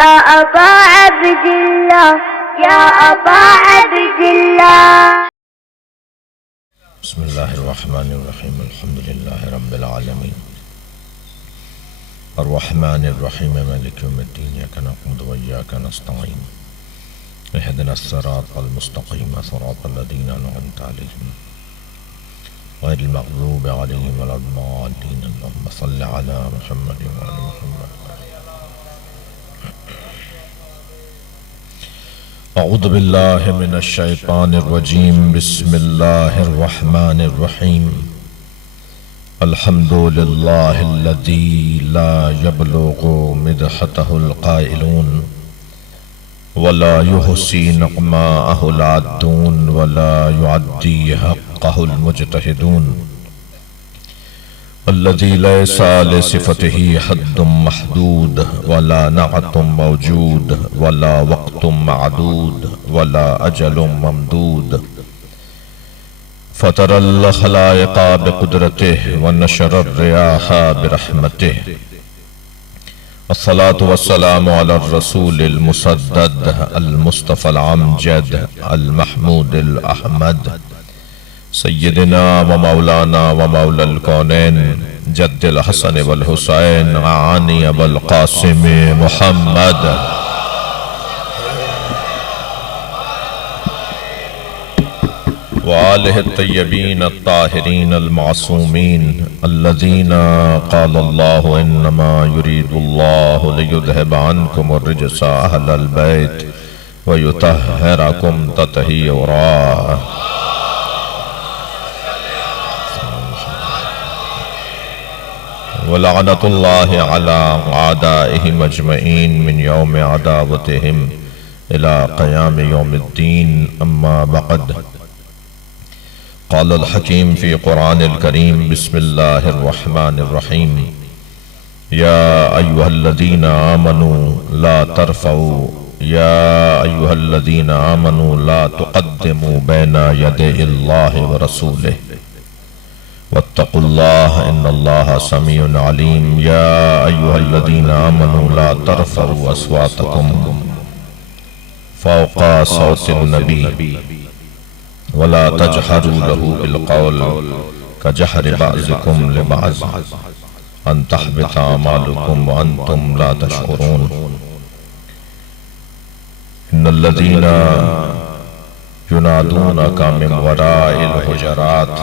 يا أبا عبد الله يا أبا عبد الله. بسم الله الرحمن الرحيم الحمد لله رب العالمين الرحمن الرحيم مالك يوم الدين إياك نعبد وإياك نستعين اهدنا الصراط المستقيم صراط الذين أنعمت عليهم غير المغضوب عليهم ولا الضالين. اللهم صل على محمد وآل محمد. أعوذ بالله من الشيطان الرجيم. بسم الله الرحمن الرحيم. الحمد لله الذي لا يبلغ مدحته القائلون ولا يحصي نعماءه العادون ولا يعدي حقه المجتهدون، الذي ليس لصفته حد محدود ولا نعت موجود ولا وقت معدود ولا أجل ممدود، فطر الخلائق بقدرته ونشر الرياح برحمته. الصلاة والسلام على الرسول المسدد المصطفى العمجد المحمود الأحمد سيدنا ومولانا ومولى الكونين جد الحسن والحسين عاني أبا القاسم محمد وآله الطيبين الطاهرين المعصومين الذين قال الله إنما يريد الله ليذهب عنكم الرجس أهل البيت ويطهركم تطهيرا. ولعنة الله على أعدائهم أجمعين من يوم عداوتهم إلى قيام يوم الدين. أما بعد، قال الحكيم في قرآن الكريم بسم الله الرحمن الرحيم. يا أيها الذين آمنوا لا ترفعوا لا تقدموا بين يدي الله ورسوله واتقوا الله إن الله سميع عليم. يا أيها الذين آمنوا لا ترفعوا أصواتكم فوق صوت النبي ولا تجهروا له بالقول كجهر بعضكم لبعض أن تحبط أعمالكم وأنتم لا تشعرون. إن الذين ينادونك من وراء الحجرات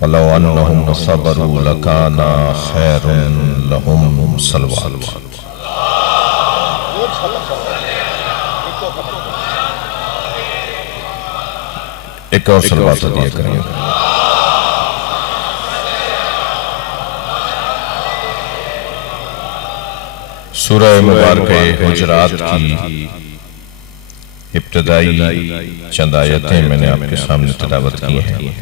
ولو أنهم صبروا لكان خير لهم. صلوات. ایک اور صلوات دیا کریں. سورہ مبارکہ حجرات کی ابتدائی چند آیتیں میں نے آپ کے سامنے تلاوت کی ہیں.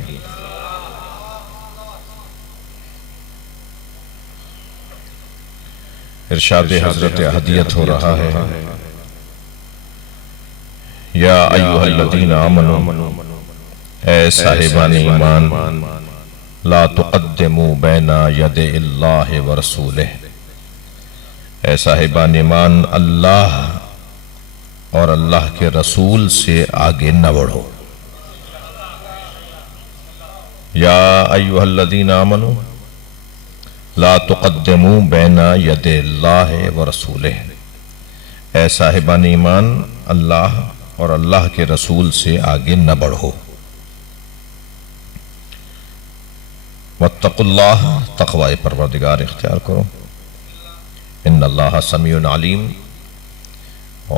ارشاد حضرت احدیت ہو رہا ہے. یا ایہا الذین آمنوا، اے صاحبان ایمان، لا تقدموا بین ید اللہ ورسولہ، اے صاحبان ایمان اللہ اور اللہ کے رسول سے آگے نہ بڑھو. یا ایہا الذین آمنوا لا تقدموا بین ید اللہ ورسولہ، اے صاحبان ایمان اللہ اور اللہ کے رسول سے آگے نہ بڑھو. واتقوا اللہ، تقوی پروردگار اختیار کرو. ان اللہ سمیع علیم،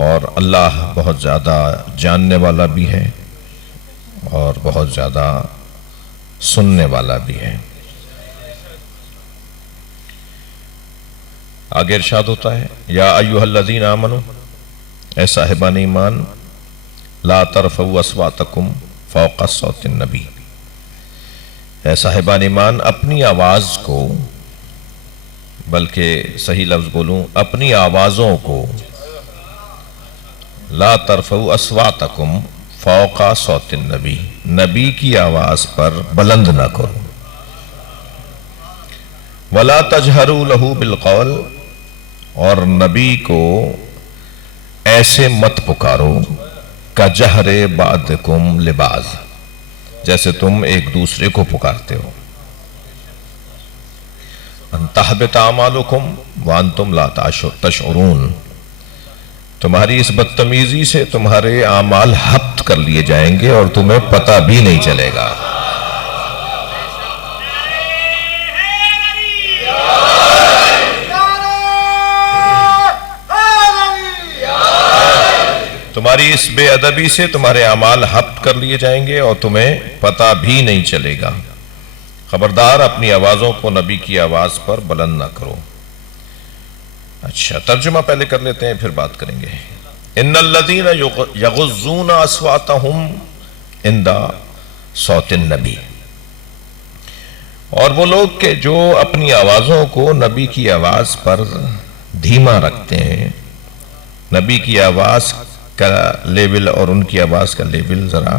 اور اللہ بہت زیادہ جاننے والا بھی ہے اور بہت زیادہ سننے والا بھی ہے. آگے ارشاد ہوتا ہے یا ایہا الذین آمنوا، اے صاحبان ایمان، لا ترفعوا اصواتکم فوق صوت النبی، اے صاحبان ایمان اپنی آواز کو، بلکہ صحیح لفظ بولوں اپنی آوازوں کو، لا ترفعوا اصواتکم فوق صوت النبی، نبی کی آواز پر بلند نہ کرو. وَلَا تَجْهَرُوا لَهُ بِالْقَوْلِ، اور نبی کو ایسے مت پکارو کَجَهْرِ بَعْضِكُمْ لِبَعْضٍ، جیسے تم ایک دوسرے کو پکارتے ہو، ان تحبط اعمالکم وانتم لا تشعرون، تمہاری اس بدتمیزی سے تمہارے اعمال حبط کر لیے جائیں گے اور تمہیں پتہ بھی نہیں چلے گا۔ تمہاری اس بے ادبی سے تمہارے اعمال حبط کر لیے جائیں گے اور تمہیں پتہ بھی نہیں چلے گا۔ خبردار اپنی آوازوں کو نبی کی آواز پر بلند نہ کرو۔ اچھا، ترجمہ پہلے کر لیتے ہیں پھر بات کریں گے۔ ان الذین یغضون اصواتہم عند صوت النبی، اور وہ لوگ کہ جو اپنی آوازوں کو نبی کی آواز پر دھیما رکھتے ہیں، نبی کی آواز کا لیول اور ان کی آواز کا لیول ذرا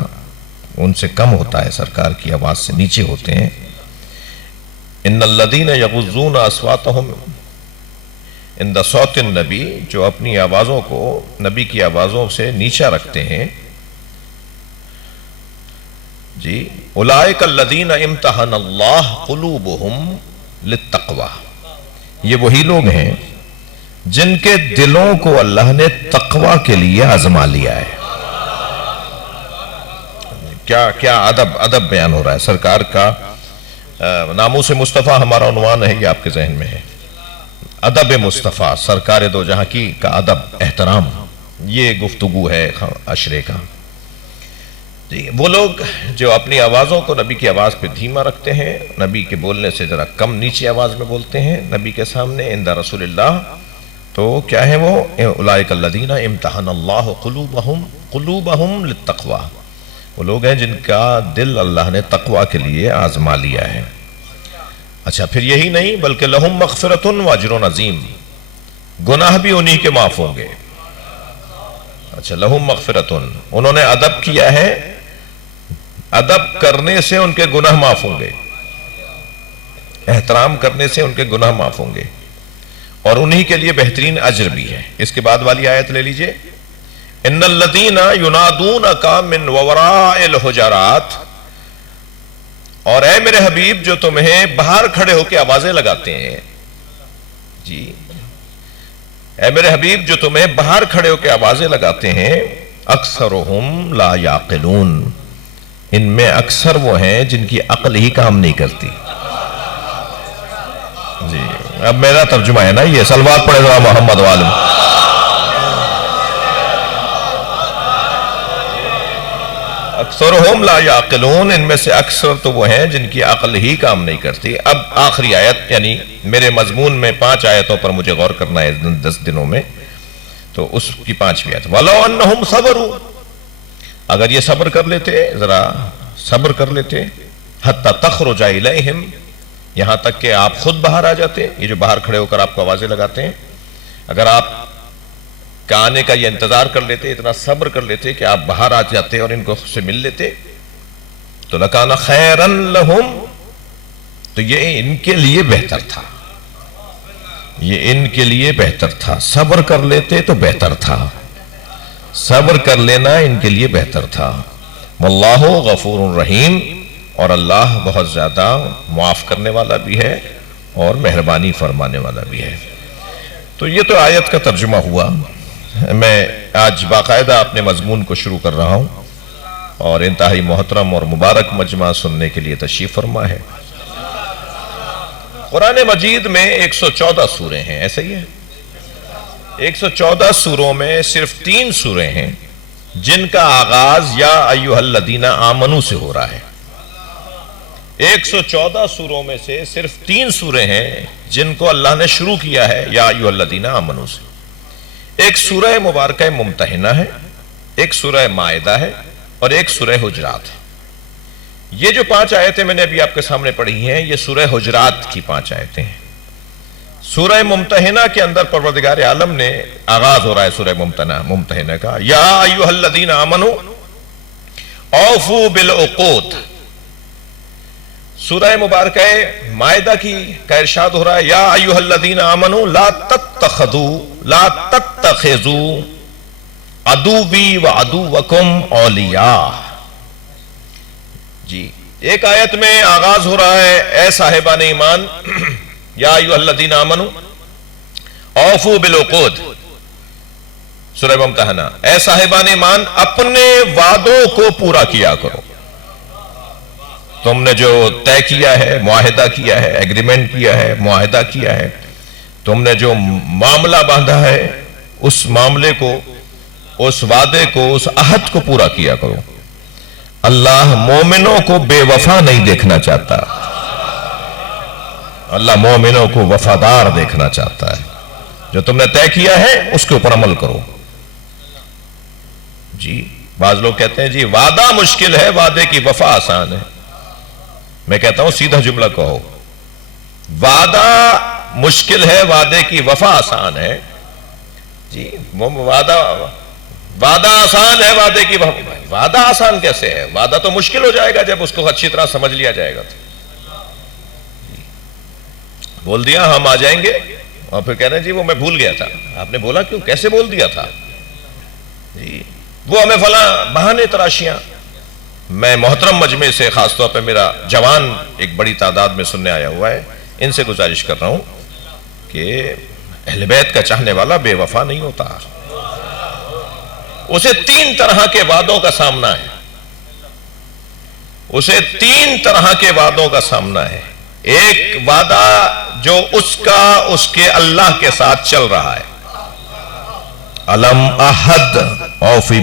ان سے کم ہوتا ہے، سرکار کی آواز سے نیچے ہوتے ہیں۔ ان الذین یغضون اصواتہم عند صوت النبی، جو اپنی آوازوں کو نبی کی آوازوں سے نیچا رکھتے ہیں، جی اولئک الذین امتحن اللہ قلوبہم للتقوی، یہ وہی لوگ ہیں جن کے دلوں کو اللہ نے تقوی کے لیے آزما لیا ہے۔ کیا ادب بیان ہو رہا ہے سرکار کا۔ ناموس مصطفیٰ ہمارا عنوان ہے، یہ آپ کے ذہن میں ہے۔ ادب مصطفیٰ سرکار دو جہاں کی کا ادب، احترام، یہ گفتگو ہے عشرے کا۔ جی وہ لوگ جو اپنی آوازوں کو نبی کی آواز پہ دھیما رکھتے ہیں، نبی کے بولنے سے ذرا کم نیچی آواز میں بولتے ہیں نبی کے سامنے عند رسول اللہ، تو کیا ہے وہ؟ اولئک الذین امتحن اللہ قلوبہم للتقوی، وہ لوگ ہیں جن کا دل اللہ نے تقوی کے لیے آزما لیا ہے۔ اچھا، پھر یہی نہیں بلکہ لہم مغفرۃ واجر عظیم، گناہ بھی انہی کے معاف ہوں گے۔ اچھا، لہم مغفرۃ، انہوں نے ادب کیا ہے، ادب کرنے سے ان کے گناہ معاف ہوں گے، احترام کرنے سے ان کے گناہ معاف ہوں گے، اور انہی کے لیے بہترین اجر بھی ہے۔ اس کے بعد والی آیت لے لیجئے، ان الذین ینادونک من وراء الحجرات، اور اے میرے حبیب جو تمہیں باہر کھڑے ہو کے آوازیں لگاتے ہیں، جی اے میرے حبیب جو تمہیں باہر کھڑے ہو کے آوازیں لگاتے ہیں، اکثرہم لا یعقلون، ان میں اکثر وہ ہیں جن کی عقل ہی کام نہیں کرتی۔ جی اب میرا ترجمہ ہے نا، یہ صلوات پڑھے ذرا محمد والم۔ اکثرہم لا یعقلون، ان میں سے اکثر تو وہ ہیں جن کی عقل ہی کام نہیں کرتی۔ اب آخری آیت، یعنی میرے مضمون میں 5 آیتوں پر مجھے غور کرنا ہے 10 دنوں میں، تو اس کی 5ویں آیت، وَلَوْ أَنَّهُمْ صَبَرُوا، اگر یہ صبر کر لیتے، ذرا صبر کر لیتے، حَتَّى تَخْرُجَ إِلَيْهِمْ، یہاں تک کہ آپ خود باہر آ جاتے، یہ جو باہر کھڑے ہو کر آپ کو آوازیں لگاتے ہیں، اگر آپ کا آنے کا یہ انتظار کر لیتے، اتنا صبر کر لیتے کہ آپ باہر آ جاتے اور ان کو سے مل لیتے، تو لَكَانَ خَيْرًا لَهُمْ، تو یہ ان کے لیے بہتر تھا، یہ ان کے لیے بہتر تھا۔ صبر کر لیتے تو بہتر تھا، صبر کر لینا ان کے لیے بہتر تھا۔ واللہ غفور رحیم، اور اللہ بہت زیادہ معاف کرنے والا بھی ہے اور مہربانی فرمانے والا بھی ہے۔ تو یہ تو آیت کا ترجمہ ہوا۔ میں آج باقاعدہ اپنے مضمون کو شروع کر رہا ہوں، اور انتہائی محترم اور مبارک مجمع سننے کے لیے تشریف فرما ہے۔ قرآن مجید میں 114 سوریں ہیں، ایسا ہی ہے؟ 114 سوروں میں صرف 3 سوریں ہیں جن کا آغاز یا ایھا الذین آمنوا سے ہو رہا ہے۔ 114 سوروں میں سے صرف 3 سوریں ہیں جن کو اللہ نے شروع کیا ہے یا ایھا الذین آمنوا سے۔ ایک سورہ مبارکہ ممتحنہ ہے، ایک سورہ مائدہ ہے، اور ایک سورہ حجرات ہے۔ یہ جو 5 آیتیں میں نے ابھی آپ کے سامنے پڑھی ہیں، یہ سورہ حجرات کی 5 آیتیں ہیں۔ سورہ ممتحنہ کے اندر پروردگار عالم نے، آغاز ہو رہا ہے سورہ ممتحنہ کا، یا ایھا الذین آمنوا اوفوا بالعقود۔ سورہ مبارکہ مائدہ کی کا ارشاد ہو رہا ہے یا ایھا الذین آمنوا لا تتخذوا عدوی وعدوکم اولیاء. جی ایک آیت میں آغاز ہو رہا ہے اے صاحبان ایمان یا ایھا الذین آمنوا اوفوا بالعقود. سورہ ممتحنہ اے صاحبان ایمان اپنے وعدوں کو پورا کیا کرو. تم نے جو طے کیا ہے، معاہدہ کیا ہے، ایگریمنٹ کیا ہے، معاہدہ کیا ہے، تم نے جو معاملہ باندھا ہے اس معاملے کو، اس وعدے کو، اس عہد کو پورا کیا کرو. اللہ مومنوں کو بے وفا نہیں دیکھنا چاہتا، اللہ مومنوں کو وفادار دیکھنا چاہتا ہے. جو تم نے طے کیا ہے اس کے اوپر عمل کرو. جی بعض لوگ کہتے ہیں جی وعدہ مشکل ہے، وعدے کی وفا آسان ہے. میں کہتا ہوں سیدھا جملہ کہو، وعدہ مشکل ہے، وعدے کی وفا آسان ہے. جی وعدہ آسان ہے، وعدے کی وفا. وعدہ آسان کیسے ہے؟ وعدہ تو مشکل ہو جائے گا جب اس کو اچھی طرح سمجھ لیا جائے گا. بول دیا ہم آ جائیں گے اور پھر کہہ رہے ہیں جی وہ میں بھول گیا تھا. آپ نے بولا کیوں؟ کیسے بول دیا تھا؟ جی وہ ہمیں فلاں بہانے تراشیاں. میں محترم مجمع سے خاص طور پہ میرا جوان ایک بڑی تعداد میں سننے آیا ہوا ہے، ان سے گزارش کر رہا ہوں کہ اہل بیت کا چاہنے والا بے وفا نہیں ہوتا. اسے 3 طرح کے وعدوں کا سامنا ہے. اسے 3 طرح کے وعدوں کا سامنا ہے. ایک وعدہ جو اس کے اللہ کے ساتھ چل رہا ہے. الم احد اوفوا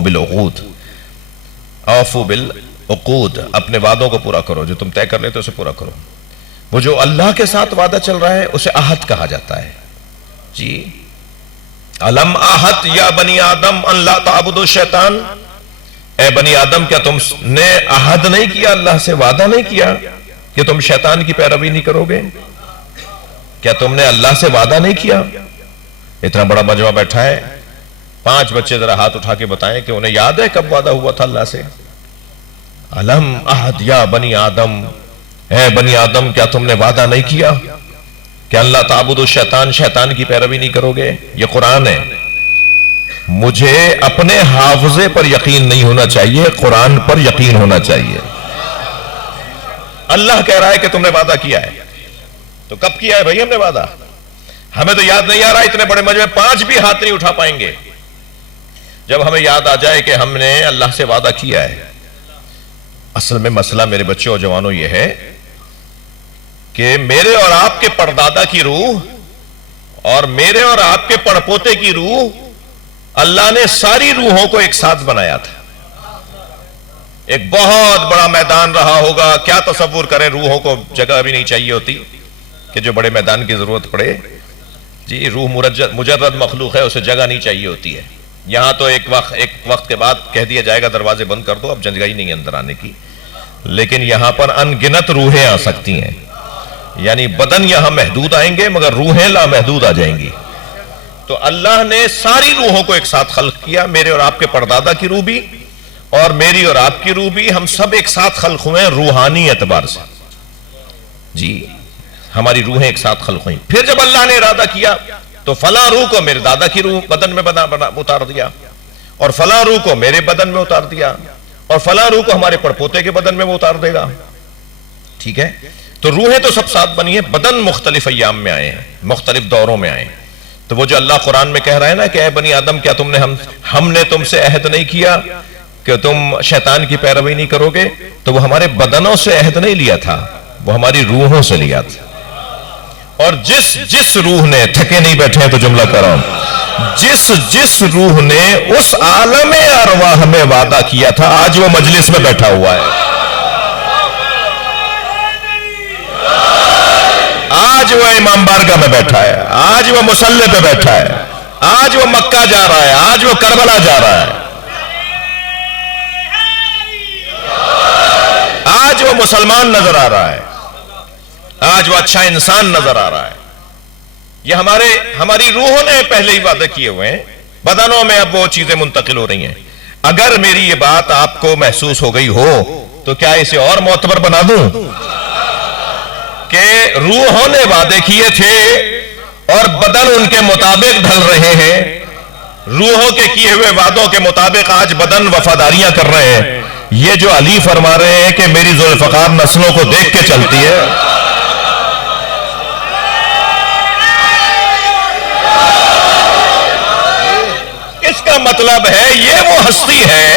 بالعقود، اوفوا بالعقود، اپنے وعدوں کو پورا کرو. جو تم طے کر لیتے اسے پورا کرو. وہ جو اللہ کے ساتھ وعدہ چل رہا ہے اسے عہد کہا جاتا ہے. جی الم احد یا بنی آدم ان لا تعبدوا الشیطان، اے بنی آدم کیا تم نے عہد نہیں کیا، اللہ سے وعدہ نہیں کیا کہ تم شیطان کی پیروی نہیں کرو گے؟ کیا تم نے اللہ سے وعدہ نہیں کیا؟ اتنا بڑا مجمع بیٹھا ہے، 5 بچے ذرا ہاتھ اٹھا کے بتائیں کہ انہیں یاد ہے کب وعدہ ہوا تھا اللہ سے. الم احد یا بنی آدم، اے بنی آدم کیا تم نے وعدہ نہیں کیا کہ اللہ تعبد الشیطان، شیطان کی پیروی نہیں کرو گے؟ یہ قرآن ہے. مجھے اپنے حافظے پر یقین نہیں ہونا چاہیے، قرآن پر یقین ہونا چاہیے. اللہ کہہ رہا ہے کہ تم نے وعدہ کیا ہے. تو کب کیا ہے بھائی ہم نے وعدہ؟ ہمیں تو یاد نہیں آ رہا. اتنے بڑے مجمع 5 بھی ہاتھ نہیں اٹھا پائیں گے. جب ہمیں یاد آ جائے کہ ہم نے اللہ سے وعدہ کیا ہے. اصل میں مسئلہ میرے بچوں اور جوانوں یہ ہے کہ میرے اور آپ کے پردادا کی روح اور میرے اور آپ کے پڑپوتے کی روح، اللہ نے ساری روحوں کو ایک ساتھ بنایا تھا. ایک بہت بڑا میدان رہا ہوگا. کیا تصور کریں، روحوں کو جگہ بھی نہیں چاہیے ہوتی کہ جو بڑے میدان کی ضرورت پڑے. جی روح مجرد مخلوق ہے، اسے جگہ نہیں چاہیے ہوتی ہے. یہاں تو ایک وقت کے بعد کہہ دیا جائے گا دروازے بند کر دو، اب جگہ ہی نہیں اندر آنے کی. لیکن یہاں پر ان گنت روحیں آ سکتی ہیں. یعنی بدن یہاں محدود آئیں گے مگر روحیں لامحدود آ جائیں گی. تو اللہ نے ساری روحوں کو ایک ساتھ خلق کیا. میرے اور آپ کے پردادا کی روح بھی اور میری اور آپ کی روح بھی، ہم سب ایک ساتھ خلق ہوئے ہیں روحانی اعتبار سے. جی ہماری روحیں ایک ساتھ خلق ہوئیں. پھر جب اللہ نے ارادہ کیا تو فلاں روح کو میرے دادا کی روح بدن میں اتار دیا، اور فلاں روح کو میرے بدن میں اتار دیا، اور فلاں روح کو ہمارے پڑپوتے کے بدن میں وہ اتار دے گا. ٹھیک ہے، تو روحیں تو سب ساتھ بنی ہیں، بدن مختلف ایام میں آئے ہیں، مختلف دوروں میں آئے ہیں. تو وہ جو اللہ قرآن میں کہہ رہا ہے نا کہ اے بنی آدم کیا ہم نے تم سے عہد نہیں کیا کہ تم شیطان کی پیروی نہیں کرو گے، تو وہ ہمارے بدنوں سے عہد نہیں لیا تھا، وہ ہماری روحوں سے لیا تھا. اور جس روح نے، تھکے نہیں بیٹھے ہیں تو جملہ کر رہا ہوں، جس روح نے اس عالم ارواح میں وعدہ کیا تھا آج وہ مجلس میں بیٹھا ہوا ہے. آج وہ امام بارگاہ میں بیٹھا ہے، آج وہ مصلی پہ بیٹھا ہے، آج وہ مکہ جا رہا ہے، آج وہ کربلا جا رہا ہے، آج وہ مسلمان نظر آ رہا ہے، آج وہ اچھا انسان نظر آ رہا ہے. یہ ہماری روحوں نے پہلے ہی وعدے کیے ہوئے ہیں، بدنوں میں اب وہ چیزیں منتقل ہو رہی ہیں. اگر میری یہ بات آپ کو محسوس ہو گئی ہو تو کیا اسے اور معتبر بنا دوں کہ روحوں نے وعدے کیے تھے اور بدن ان کے مطابق ڈھل رہے ہیں، روحوں کے کیے ہوئے وعدوں کے مطابق آج بدن وفاداریاں کر رہے ہیں۔ یہ جو علی فرما رہے ہیں کہ میری ذوالفقار نسلوں کو دیکھ کے چلتی ہے، اس کا مطلب ہے یہ وہ ہستی ہے۔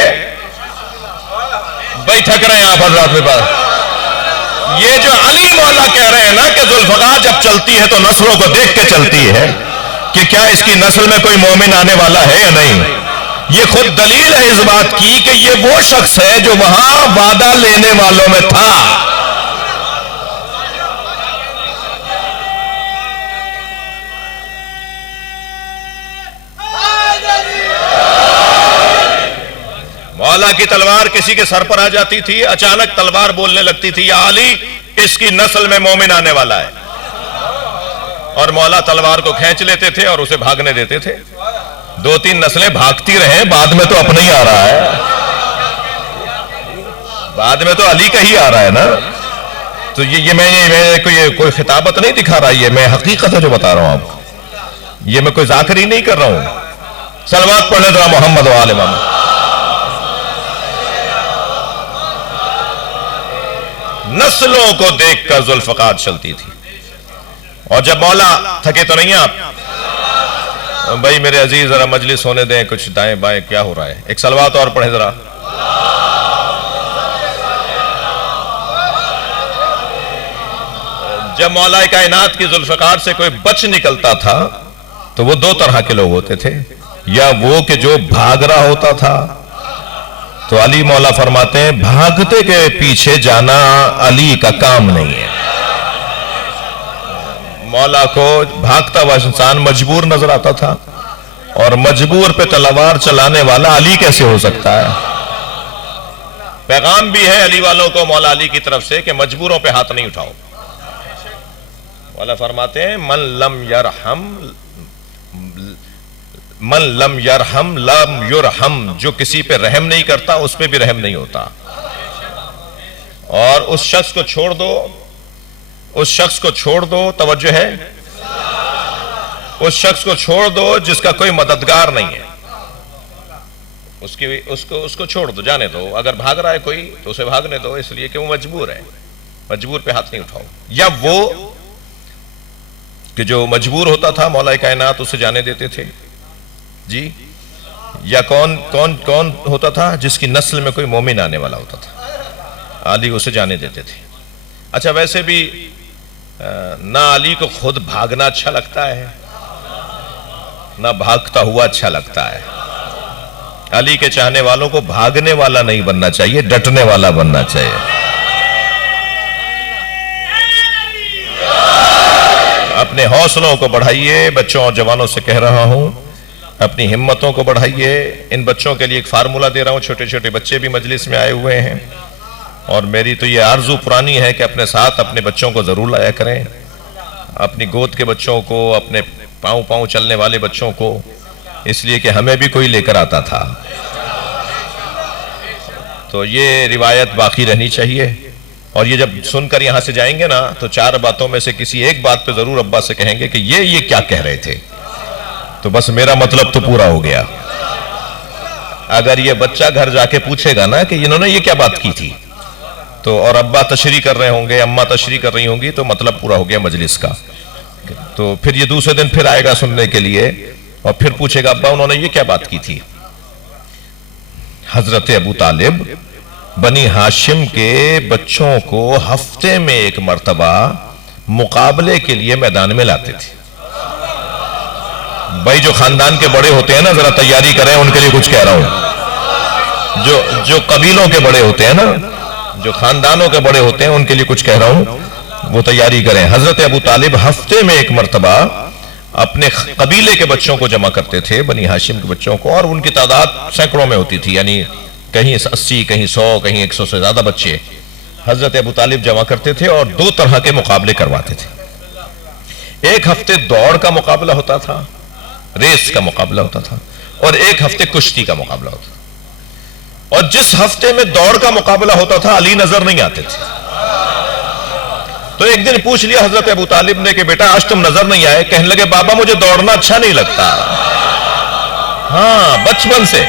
بیٹھک رہے ہیں آپ حضرات میں بات، یہ جو علی مولا کہہ رہے ہیں نا کہ ذوالفقار جب چلتی ہے تو نسلوں کو دیکھ کے چلتی ہے، کہ کیا اس کی نسل میں کوئی مومن آنے والا ہے یا نہیں۔ یہ خود دلیل ہے اس بات کی کہ یہ وہ شخص ہے جو وہاں وعدہ لینے والوں میں تھا۔ مولا کی تلوار کسی کے سر پر آ جاتی تھی، اچانک تلوار بولنے لگتی تھی یا علی اس کی نسل میں مومن آنے والا ہے، اور مولا تلوار کو کھینچ لیتے تھے اور اسے بھاگنے دیتے تھے۔ 2-3 نسلیں بھاگتی رہیں، بعد میں تو اپنا ہی آ رہا ہے، بعد میں تو علی کا ہی آ رہا ہے نا۔ تو یہ میں کوئی خطابت نہیں دکھا رہا، یہ میں حقیقت ہے جو بتا رہا ہوں آپ کو، یہ میں کوئی ذاکری نہیں کر رہا ہوں۔ صلوات پڑھیں ذرا محمد و آل محمد۔ نسلوں کو دیکھ کر ذوالفقار چلتی تھی، اور جب مولا تھکے تو نہیں آپ بھائی میرے عزیز ذرا مجلس ہونے دیں، کچھ دائیں بائیں کیا ہو رہا ہے، ایک صلوات اور پڑھیں ذرا۔ جب مولا کائنات کی ذوالفقار سے کوئی بچ نکلتا تھا تو وہ 2 طرح کے لوگ ہوتے تھے، یا وہ کہ جو بھاگ رہا ہوتا تھا، تو علی مولا فرماتے ہیں بھاگتے کے پیچھے جانا علی کا کام نہیں ہے۔ مولا کو بھاگتا ہوا انسان مجبور نظر آتا تھا، اور مجبور پہ تلوار چلانے والا علی کیسے ہو سکتا ہے؟ پیغام بھی ہے علی والوں کو مولا علی کی طرف سے کہ مجبوروں پہ ہاتھ نہیں اٹھاؤ۔ مولا فرماتے ہیں من لم یرحم لم یرحم، جو کسی پہ رحم نہیں کرتا اس پہ بھی رحم نہیں ہوتا۔ اور اس شخص کو چھوڑ دو، اس شخص کو چھوڑ دو، توجہ ہے، اس شخص کو چھوڑ دو جس کا کوئی مددگار نہیں ہے، اس کو چھوڑ دو، جانے دو۔ اگر بھاگ رہا ہے کوئی تو اسے بھاگنے دو، اس لیے کہ وہ مجبور ہے، مجبور پہ ہاتھ نہیں اٹھاؤ۔ یا وہ کہ جو مجبور ہوتا تھا مولا کائنات اسے جانے دیتے تھے جی، یا کون ہوتا تھا جس کی نسل میں کوئی مومن آنے والا ہوتا تھا، علی اسے جانے دیتے تھے۔ اچھا ویسے بھی نہ علی کو خود بھاگنا اچھا لگتا ہے، نہ بھاگتا ہوا اچھا لگتا ہے۔ علی کے چاہنے والوں کو بھاگنے والا نہیں بننا چاہیے، ڈٹنے والا بننا چاہیے۔ اپنے حوصلوں کو بڑھائیے، بچوں اور جوانوں سے کہہ رہا ہوں، اپنی ہمتوں کو بڑھائیے۔ ان بچوں کے لیے ایک فارمولہ دے رہا ہوں، چھوٹے چھوٹے بچے بھی مجلس میں آئے ہوئے ہیں، اور میری تو یہ آرزو پرانی ہے کہ اپنے ساتھ اپنے بچوں کو ضرور لایا کریں، اپنی گود کے بچوں کو، اپنے پاؤں چلنے والے بچوں کو، اس لیے کہ ہمیں بھی کوئی لے کر آتا تھا۔ تو یہ روایت باقی رہنی چاہیے، اور یہ جب سن کر یہاں سے جائیں گے نا تو 4 باتوں میں سے کسی ایک بات پہ ضرور ابا سے کہیں گے کہ یہ کیا کہہ رہے تھے، تو بس میرا مطلب تو پورا ہو گیا۔ اگر یہ بچہ گھر جا کے پوچھے گا نا کہ انہوں نے یہ کیا بات کی تھی، تو اور ابا تشریح کر رہے ہوں گے، اماں تشریح کر رہی ہوں گی، تو مطلب پورا ہو گیا مجلس کا۔ تو پھر یہ دوسرے دن پھر آئے گا سننے کے لیے، اور پھر پوچھے گا ابا انہوں نے یہ کیا بات کی تھی۔ حضرت ابو طالب بنی ہاشم کے بچوں کو ہفتے میں 1 مرتبہ مقابلے کے لیے میدان میں لاتے تھے۔ بھائی جو خاندان کے بڑے ہوتے ہیں نا ذرا تیاری کریں، ان کے لیے کچھ کہہ رہا ہوں۔ جو قبیلوں کے بڑے ہوتے ہیں نا، جو خاندانوں کے بڑے ہوتے ہیں، ان کے لیے کچھ کہہ رہا ہوں، وہ تیاری کریں۔ حضرت ابو طالب ہفتے میں 1 مرتبہ اپنے قبیلے کے بچوں کو جمع کرتے تھے، بنی ہاشم کے بچوں کو، اور ان کی تعداد سینکڑوں میں ہوتی تھی، یعنی کہیں 80 کہیں 100 کہیں 100 سے زیادہ بچے حضرت ابو طالب جمع کرتے تھے، اور 2 طرح کے مقابلے کرواتے تھے۔ ایک ہفتے دوڑ کا مقابلہ ہوتا تھا، ریس کا مقابلہ ہوتا تھا، اور ایک ہفتے کشتی کا مقابلہ ہوتا تھا۔ اور جس ہفتے میں دوڑ کا مقابلہ ہوتا تھا علی نظر نہیں آتے تھے. تو ایک دن پوچھ لیا حضرت ابو طالب نے کہ بیٹا آج تم نظر نہیں آئے. کہنے لگے بابا مجھے دوڑنا اچھا نہیں لگتا. ہاں بچپن سے.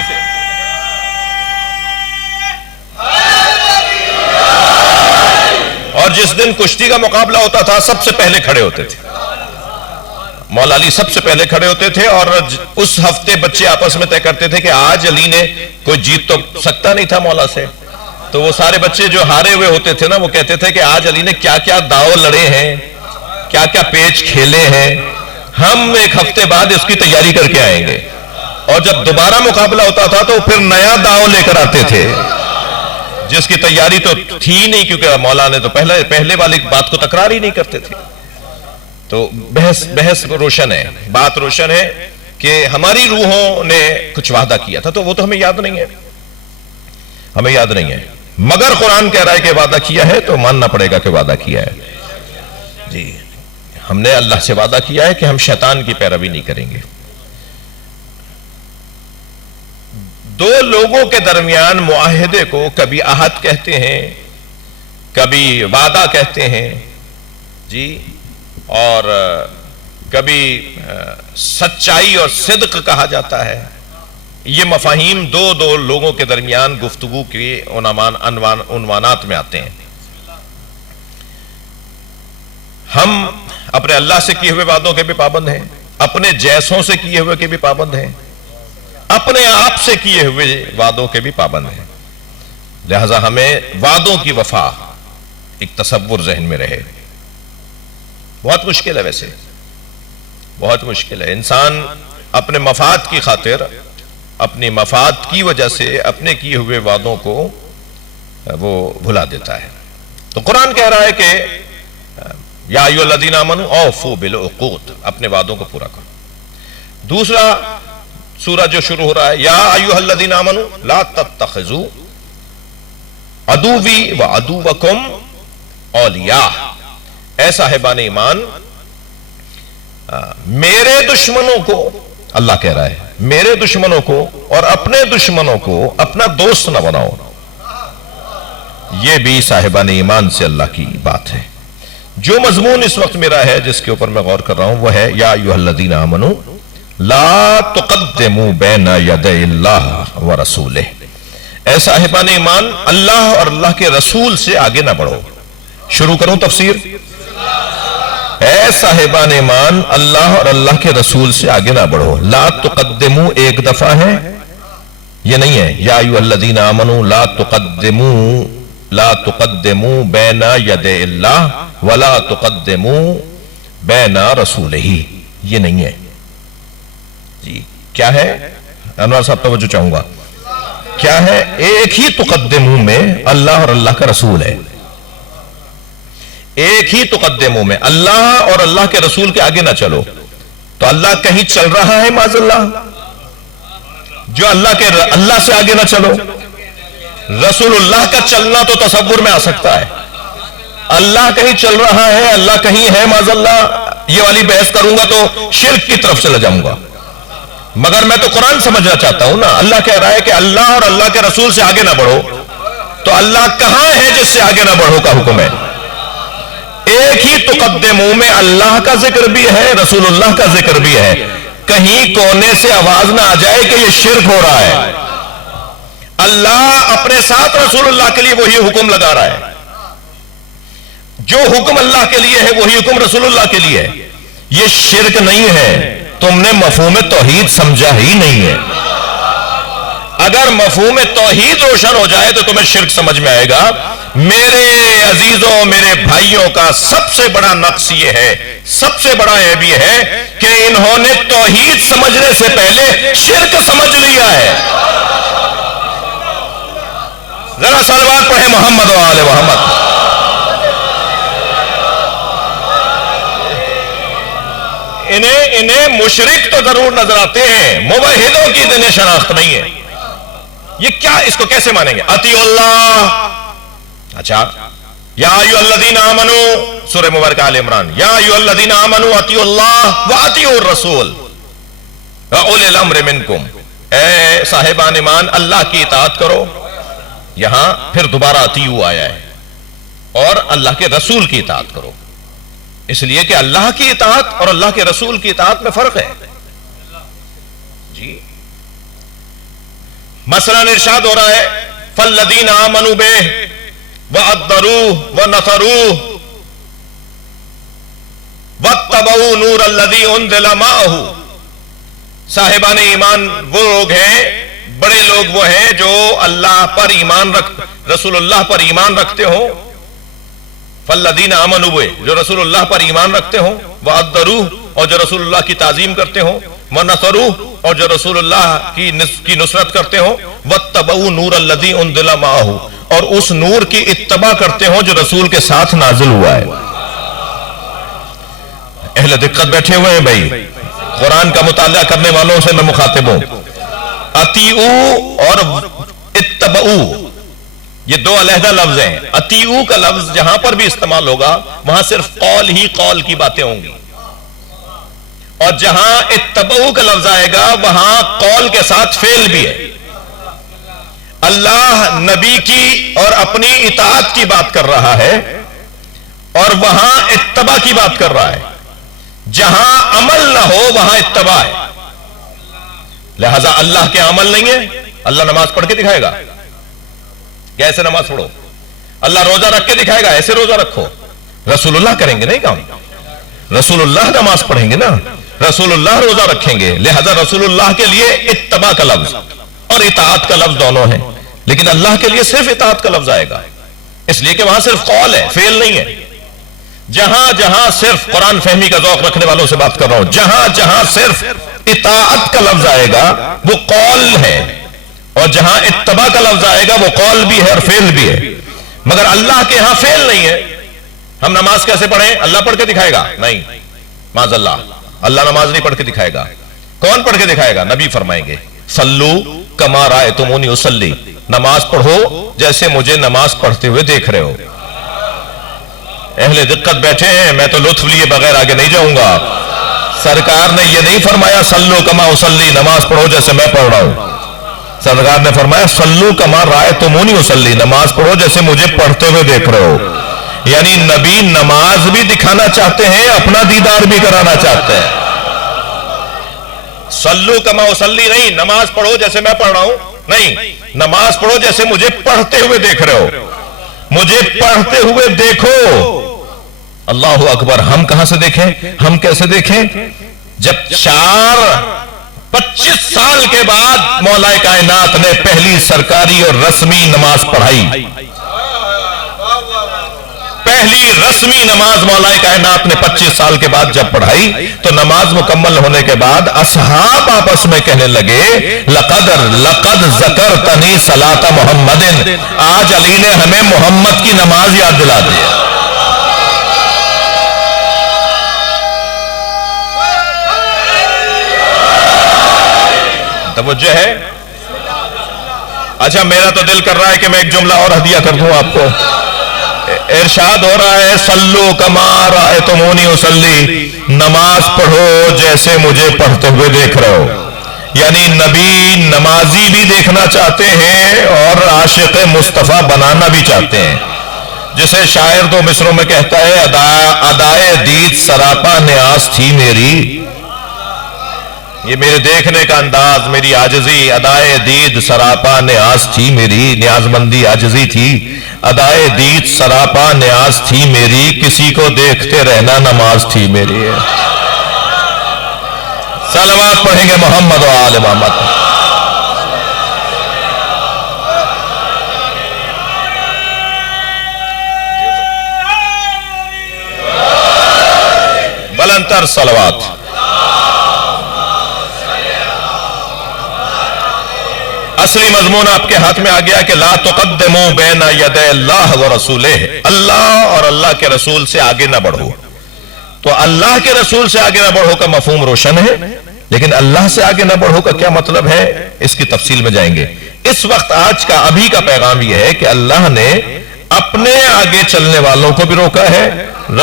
اور جس دن کشتی کا مقابلہ ہوتا تھا سب سے پہلے کھڑے ہوتے تھے. مولا علی سب سے پہلے کھڑے ہوتے تھے. اور اس ہفتے بچے آپس میں طے کرتے تھے کہ آج علی نے کوئی جیت تو سکتا نہیں تھا مولا سے. تو وہ سارے بچے جو ہارے ہوئے ہوتے تھے نا وہ کہتے تھے کہ آج علی نے کیا کیا داؤ لڑے ہیں, کیا کیا پیچ کھیلے ہیں, ہم ایک ہفتے بعد اس کی تیاری کر کے آئیں گے. اور جب دوبارہ مقابلہ ہوتا تھا تو پھر نیا داؤ لے کر آتے تھے جس کی تیاری تو تھی نہیں, کیونکہ مولا نے تو پہلے والی بات کو تکرار ہی نہیں کرتے تھے. تو بحث روشن ہے, بات روشن ہے کہ ہماری روحوں نے کچھ وعدہ کیا تھا تو وہ تو ہمیں یاد نہیں ہے, ہمیں یاد نہیں ہے. مگر قرآن کہہ رہا ہے کہ وعدہ کیا ہے تو ماننا پڑے گا کہ وعدہ کیا ہے. جی ہم نے اللہ سے وعدہ کیا ہے کہ ہم شیطان کی پیروی نہیں کریں گے. دو لوگوں کے درمیان معاہدے کو کبھی عہد کہتے ہیں, کبھی وعدہ کہتے ہیں جی, اور کبھی سچائی اور صدق کہا جاتا ہے. یہ مفاہیم دو لوگوں کے درمیان گفتگو کے عنوانات میں آتے ہیں. ہم اپنے اللہ سے کیے ہوئے وعدوں کے بھی پابند ہیں, اپنے جیسوں سے کیے ہوئے کے بھی پابند ہیں, اپنے آپ سے کیے ہوئے وعدوں کے بھی پابند ہیں. لہذا ہمیں وعدوں کی وفا ایک تصور ذہن میں رہے. بہت مشکل ہے, ویسے بہت مشکل ہے. انسان اپنے مفاد کی خاطر, اپنی مفاد کی وجہ سے اپنے کیے ہوئے وعدوں کو وہ بھلا دیتا ہے. تو قرآن کہہ رہا ہے کہ یا ایھا الذین آمنوا اوفوا بالعقود, اپنے وعدوں کو پورا کرو. دوسرا سورہ جو شروع ہو رہا ہے یا ایھا الذین آمنوا لا تتخذوا عدوی وعدوکم اولیاء, اے صاحبان ایمان میرے دشمنوں کو, اللہ کہہ رہا ہے میرے دشمنوں کو اور اپنے دشمنوں کو اپنا دوست نہ بناؤ. یہ بھی صاحبان ایمان سے اللہ کی بات ہے. جو مضمون اس وقت میرا ہے جس کے اوپر میں غور کر رہا ہوں وہ ہے یا ایھا الذین آمنوا لا تقدموا بین یدی اللہ ورسولہ, اے صاحبان ایمان اللہ اور اللہ کے رسول سے آگے نہ بڑھو. شروع کروں تفسیر. اے صاحبان ایمان اللہ اور اللہ کے رسول سے آگے نہ بڑھو. لا تقدموا ایک دفعہ ہے, یہ نہیں ہے یا ایھا الذین آمنوا لا تقدموا بین یدی اللہ ولا تقدموا بین رسولہ, یہ نہیں ہے جی. کیا ہے انور صاحب توجہ چاہوں گا, کیا ہے؟ ایک ہی تقدموں میں اللہ اور اللہ کا رسول ہے. ایک ہی تقدموں میں اللہ اور اللہ کے رسول کے آگے نہ چلو. تو اللہ کہیں چل رہا ہے معاذ اللہ, جو اللہ سے آگے نہ چلو. رسول اللہ کا چلنا تو تصور میں آ سکتا ہے, اللہ کہیں چل رہا ہے اللہ کہیں ہے معاذ اللہ, یہ والی بحث کروں گا تو شرک کی طرف چلا جاؤں گا. مگر میں تو قرآن سمجھنا چاہتا ہوں نا. اللہ کہہ رہا ہے کہ اللہ اور اللہ کے رسول سے آگے نہ بڑھو, تو اللہ کہاں ہے جس سے آگے نہ بڑھو کا حکم ہے؟ ایک ہی تقدموں میں اللہ کا ذکر بھی ہے, رسول اللہ کا ذکر بھی ہے. کہیں کونے سے آواز نہ آ جائے کہ یہ شرک ہو رہا ہے. اللہ اپنے ساتھ رسول اللہ کے لیے وہی حکم لگا رہا ہے, جو حکم اللہ کے لیے ہے وہی حکم رسول اللہ کے لیے ہے. یہ شرک نہیں ہے, تم نے مفہوم توحید سمجھا ہی نہیں ہے. اگر مفہوم توحید روشن ہو جائے تو تمہیں شرک سمجھ میں آئے گا. میرے عزیزوں, میرے بھائیوں کا سب سے بڑا نقص یہ ہے, سب سے بڑا عیب یہ ہے کہ انہوں نے توحید سمجھنے سے پہلے شرک سمجھ لیا ہے. ذرا صلوات پڑھیں محمد و آل محمد. انہیں مشرک تو ضرور نظر آتے ہیں, موحدوں کی انہیں شناخت نہیں ہے. یہ کیا, اس کو کیسے مانیں گے؟ اطیعوا اللہ. اچھا یا ایھا الذین آمنوا سورہ مبارکہ آل عمران, یا ایھا الذین آمنوا اطیعوا اللہ واطیعوا الرسول واولی الامر منکم, اے صاحبان ایمان اللہ کی اطاعت کرو یہاں پھر دوبارہ اطیعوا آیا ہے اور اللہ کے رسول کی اطاعت کرو، اس لیے کہ اللہ کی اطاعت اور اللہ کے رسول کی اطاعت میں فرق ہے جی۔ مثلا ارشاد ہو رہا ہے فالذین آمنوا بہ وعذروہ ونصروہ واتبعوا نور الذی انزل معہ، صاحبان ایمان وہ لوگ ہیں، بڑے لوگ وہ ہیں جو اللہ پر ایمان رسول اللہ پر ایمان رکھتے ہوں، فالذین آمنوا بہ جو رسول اللہ پر ایمان رکھتے ہوں، وعذروہ اور جو رسول اللہ کی تعظیم کرتے ہوں، ونصروہ اور جو رسول اللہ کی نصرت کرتے ہوں، واتبعوا نور الذی انزل معہ اور اس نور کی اتباع کرتے ہوں جو رسول کے ساتھ نازل ہوا ہے۔ اہل دقت بیٹھے ہوئے ہیں بھائی، قرآن کا مطالعہ کرنے والوں سے میں مخاطب ہوں۔ اطیعوا اور اتبعوا یہ دو علیحدہ لفظ ہیں۔ اطیعوا کا لفظ جہاں پر بھی استعمال ہوگا وہاں صرف قول ہی قول کی باتیں ہوں گی، اور جہاں اتبعوا کا لفظ آئے گا وہاں قول کے ساتھ فعل بھی ہے۔ اللہ نبی کی اور اپنی اطاعت کی بات کر رہا ہے اور وہاں اتباع کی بات کر رہا ہے۔ جہاں عمل نہ ہو وہاں اتباع ہے، لہذا اللہ کے عمل نہیں ہے۔ اللہ نماز پڑھ کے دکھائے گا ایسے نماز پڑھو، اللہ روزہ رکھ کے دکھائے گا ایسے روزہ رکھو، رسول اللہ کریں گے نہیں کام، رسول اللہ نماز پڑھیں گے نا، رسول اللہ روزہ رکھیں گے، لہذا رسول اللہ کے لیے اتباع کا لفظ اور اطاعت کا لفظ دونوں ہیں، لیکن اللہ کے لیے صرف اطاعت کا لفظ آئے گا، اس لیے کہ وہاں صرف قول ہے فعل نہیں ہے۔ جہاں جہاں صرف قرآن فہمی کا ذوق رکھنے والوں سے بات کر رہا ہوں، جہاں جہاں صرف اطاعت کا لفظ آئے گا وہ قول ہے، اور جہاں اتباع کا لفظ آئے گا وہ قول بھی ہے اور فعل بھی ہے، مگر اللہ کے ہاں فعل نہیں ہے۔ ہم نماز کیسے پڑھیں؟ اللہ پڑھ کے دکھائے گا نہیں، معاذ اللہ، اللہ نماز نہیں پڑھ کے دکھائے گا۔ کون پڑھ کے دکھائے گا؟ نبی فرمائیں گے صلو کما رأیتمونی اصلی، نماز پڑھو جیسے مجھے نماز پڑھتے ہوئے دیکھ رہے ہو۔ اہل دقت بیٹھے ہیں، میں تو لطف لیے بغیر آگے نہیں جاؤں گا۔ سرکار نے یہ نہیں فرمایا صلو کما اصلی، نماز پڑھو جیسے میں پڑھ رہا ہوں، سرکار نے فرمایا صلو کما رأیتمونی اصلی، نماز پڑھو جیسے مجھے پڑھتے ہوئے دیکھ رہے ہو۔ یعنی نبی نماز بھی دکھانا چاہتے ہیں، اپنا دیدار بھی کرانا چاہتے ہیں۔ صلو کما اصلی نہیں، نماز پڑھو جیسے میں پڑھ رہا ہوں نہیں، نماز پڑھو جیسے مجھے پڑھتے ہوئے دیکھ رہے ہو، مجھے پڑھتے ہوئے دیکھو۔ اللہ اکبر، ہم کہاں سے دیکھیں؟ ہم کیسے دیکھیں؟ جب 25 سال کے بعد مولا کائنات نے پہلی سرکاری اور رسمی نماز پڑھائی، پہلی رسمی نماز مولا کائنات نے 25 سال کے بعد جب پڑھائی تو نماز مکمل ہونے کے بعد اصحاب آپس میں کہنے لگے لقد ذکرتنی صلاۃ محمد، آج علی نے ہمیں محمد کی نماز یاد دلا دی۔ توجہ ہے؟ اچھا، میرا تو دل کر رہا ہے کہ میں ایک جملہ اور ہدیہ کر دوں آپ کو۔ ارشاد ہو رہا ہے صلو کما رأیتمونی اصلی، نماز پڑھو جیسے مجھے پڑھتے ہوئے دیکھ رہے ہو۔ یعنی نبی نمازی بھی دیکھنا چاہتے ہیں اور عاشق مصطفیٰ بنانا بھی چاہتے ہیں، جسے شاعر دو مصروں میں کہتا ہے ادائے دید سراپا نیاز تھی میری، یہ میرے دیکھنے کا انداز، میری عاجزی، ادائے دید سراپا نیاز تھی میری، نیاز مندی عاجزی تھی، ادائے دید سراپا نیاز تھی میری، کسی کو دیکھتے رہنا نماز تھی میری۔ صلوات پڑھیں گے محمد و آل محمد۔ بلند تر صلوات۔ اصلی مضمون آپ کے ہاتھ میں آ گیا کہ لا تقدموا بین یدی اللہ و رسولہ، اللہ اور اللہ کے رسول سے آگے نہ بڑھو۔ تو اللہ کے رسول سے آگے نہ بڑھو کا مفہوم روشن ہے، لیکن اللہ سے آگے نہ بڑھو کا کیا مطلب ہے، اس کی تفصیل میں جائیں گے۔ اس وقت آج کا ابھی کا پیغام یہ ہے کہ اللہ نے اپنے آگے چلنے والوں کو بھی روکا ہے،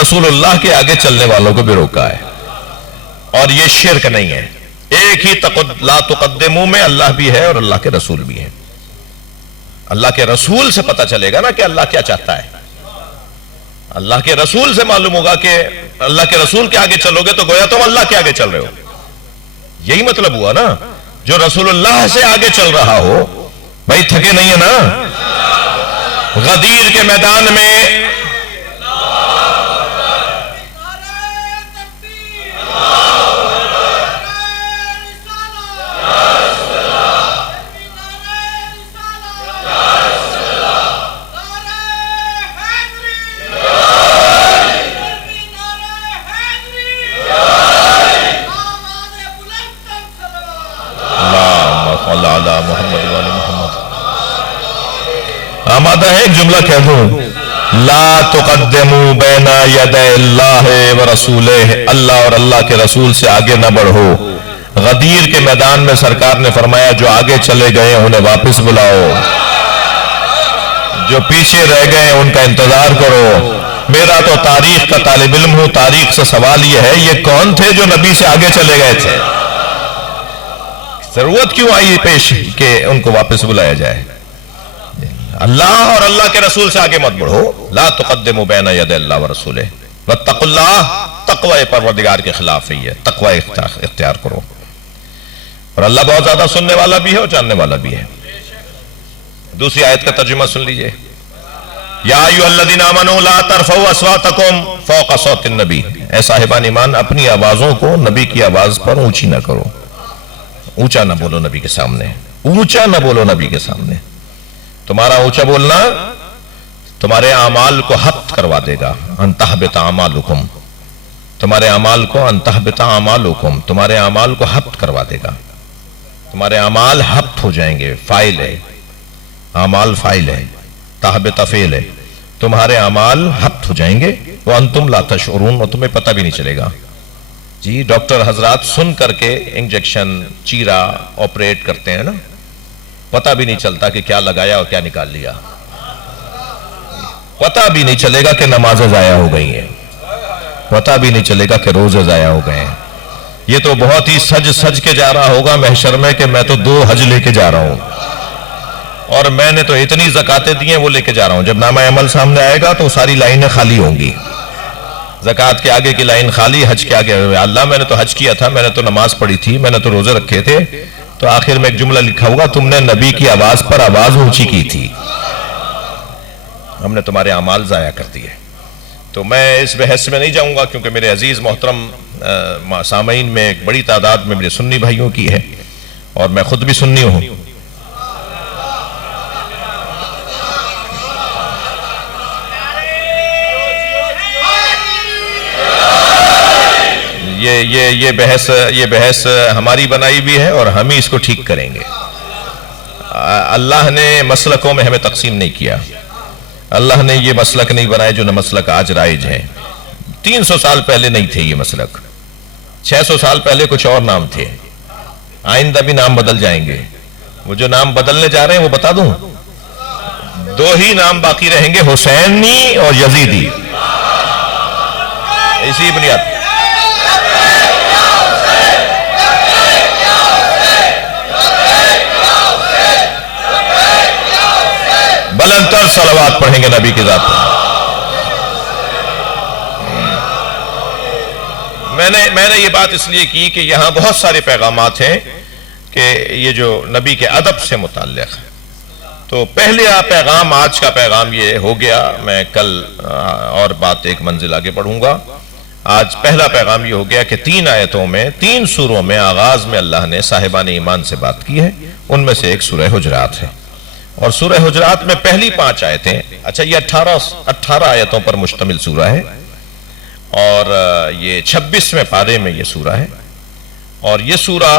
رسول اللہ کے آگے چلنے والوں کو بھی روکا ہے، اور یہ شرک نہیں ہے۔ ایک ہی لا تقدمو میں اللہ بھی ہے اور اللہ کے رسول بھی ہے۔ اللہ کے رسول سے پتہ چلے گا نا کہ اللہ کیا چاہتا ہے. اللہ کے رسول سے معلوم ہوگا کہ اللہ کے رسول کے آگے چلو گے تو گویا تم اللہ کے آگے چل رہے ہو. یہی مطلب ہوا نا. جو رسول اللہ سے آگے چل رہا ہو بھائی تھکے نہیں ہے نا. غدیر کے میدان میں آمادہ ہے. ایک جملہ کہہ دوں, لا تقدموا بین یدی اللہ ورسولہ, اللہ اور اللہ کے رسول سے آگے نہ بڑھو. غدیر کے میدان میں سرکار نے فرمایا جو آگے چلے گئے انہیں واپس بلاؤ, جو پیچھے رہ گئے ان کا انتظار کرو. میرا تو تاریخ کا طالب علم ہوں, تاریخ سے سوال یہ ہے یہ کون تھے جو نبی سے آگے چلے گئے تھے؟ ضرورت کیوں آئی پیش کہ ان کو واپس بلایا جائے؟ اللہ اور اللہ کے رسول سے آگے مت بڑھو. لا تقدموا بین یدی اللہ ورسولہ واتقوا اللہ, تقوی پروردگار کے خلاف ہی ہے. تقوی اختیار کرو. اور اللہ بہت زیادہ سننے والا بھی ہے اور جاننے والا بھی ہے. دوسری آیت کا ترجمہ سن لیجئے. یا ایھا الذین آمنوا لا ترفعوا اصواتکم فوق صوت النبی, اے صاحبان ایمان اپنی آوازوں کو نبی کی آواز پر اونچی نہ کرو. اونچا نہ بولو نبی کے سامنے, اونچا نہ بولو نبی کے سامنے. تمہارا اونچا بولنا تمہارے اعمال کو حبط کروا دے گا. ان تحبط اعمالکم, تمہارے اعمال کو, ان تحبط اعمالکم, تمہارے اعمال کو حبط کروا دے گا. تمہارے اعمال حبط ہو جائیں گے. فاعل ہے, اعمال فاعل ہے, تحبط فعل ہے. تمہارے اعمال حبط ہو جائیں گے. وانتم لا تشعرون, اور تمہیں پتہ بھی نہیں چلے گا. جی ڈاکٹر حضرات سن کر کے انجیکشن, چیرا آپریٹ کرتے ہیں نا, پتہ بھی نہیں چلتا کہ کیا لگایا اور کیا نکال لیا. پتہ بھی نہیں چلے گا کہ نمازیں ضائع ہو گئی ہیں, پتہ بھی نہیں چلے گا کہ روزے ضائع ہو گئے ہیں. یہ تو بہت ہی سج سج کے جا رہا ہوگا محشر میں کہ میں تو 2 حج لے کے جا رہا ہوں اور میں نے تو اتنی زکاتیں دی ہیں وہ لے کے جا رہا ہوں. جب نامہ عمل سامنے آئے گا تو ساری لائنیں خالی ہوں گی. زکات کے آگے کی لائن خالی, حج کے آگے اللہ میں نے تو حج کیا تھا, میں نے تو نماز پڑھی تھی, میں نے تو روزے رکھے تھے. تو آخر میں ایک جملہ لکھا ہوگا تم نے نبی کی آواز پر آواز اونچی کی تھی, ہم نے تمہارے اعمال ضائع کر دیے. تو میں اس بحث میں نہیں جاؤں گا کیونکہ میرے عزیز محترم سامعین میں ایک بڑی تعداد میں میرے سنی بھائیوں کی ہے اور میں خود بھی سنی ہوں. یہ بحث ہماری بنائی بھی ہے اور ہم ہی اس کو ٹھیک کریں گے. اللہ نے مسلکوں میں ہمیں تقسیم نہیں کیا. اللہ نے یہ مسلک نہیں بنائے جو نہ مسلک آج رائج ہیں. 300 سال پہلے نہیں تھے یہ مسلک, 600 سال پہلے کچھ اور نام تھے, آئندہ بھی نام بدل جائیں گے. وہ جو نام بدلنے جا رہے ہیں وہ بتا دوں, 2 ہی نام باقی رہیں گے, حسینی اور یزیدی. اسی بنیاد بلند تر صلوات پڑھیں گے نبی کی ذات پر. میں نے یہ بات اس لیے کی کہ یہاں بہت سارے پیغامات ہیں کہ یہ جو نبی کے ادب سے متعلق ہے. تو پہلے پیغام, آج کا پیغام یہ ہو گیا. میں کل اور بات ایک منزل آگے پڑھوں گا. آج پہلا پیغام یہ ہو گیا کہ 3 آیتوں میں, 3 سوروں میں آغاز میں اللہ نے صاحبان ایمان سے بات کی ہے. ان میں سے ایک سورہ حجرات ہے اور سورہ حجرات میں پہلی 5 آیتیں, اچھا یہ 18 آیتوں پر مشتمل سورہ ہے اور یہ 26ویں پارے میں یہ سورہ ہے. اور یہ سورہ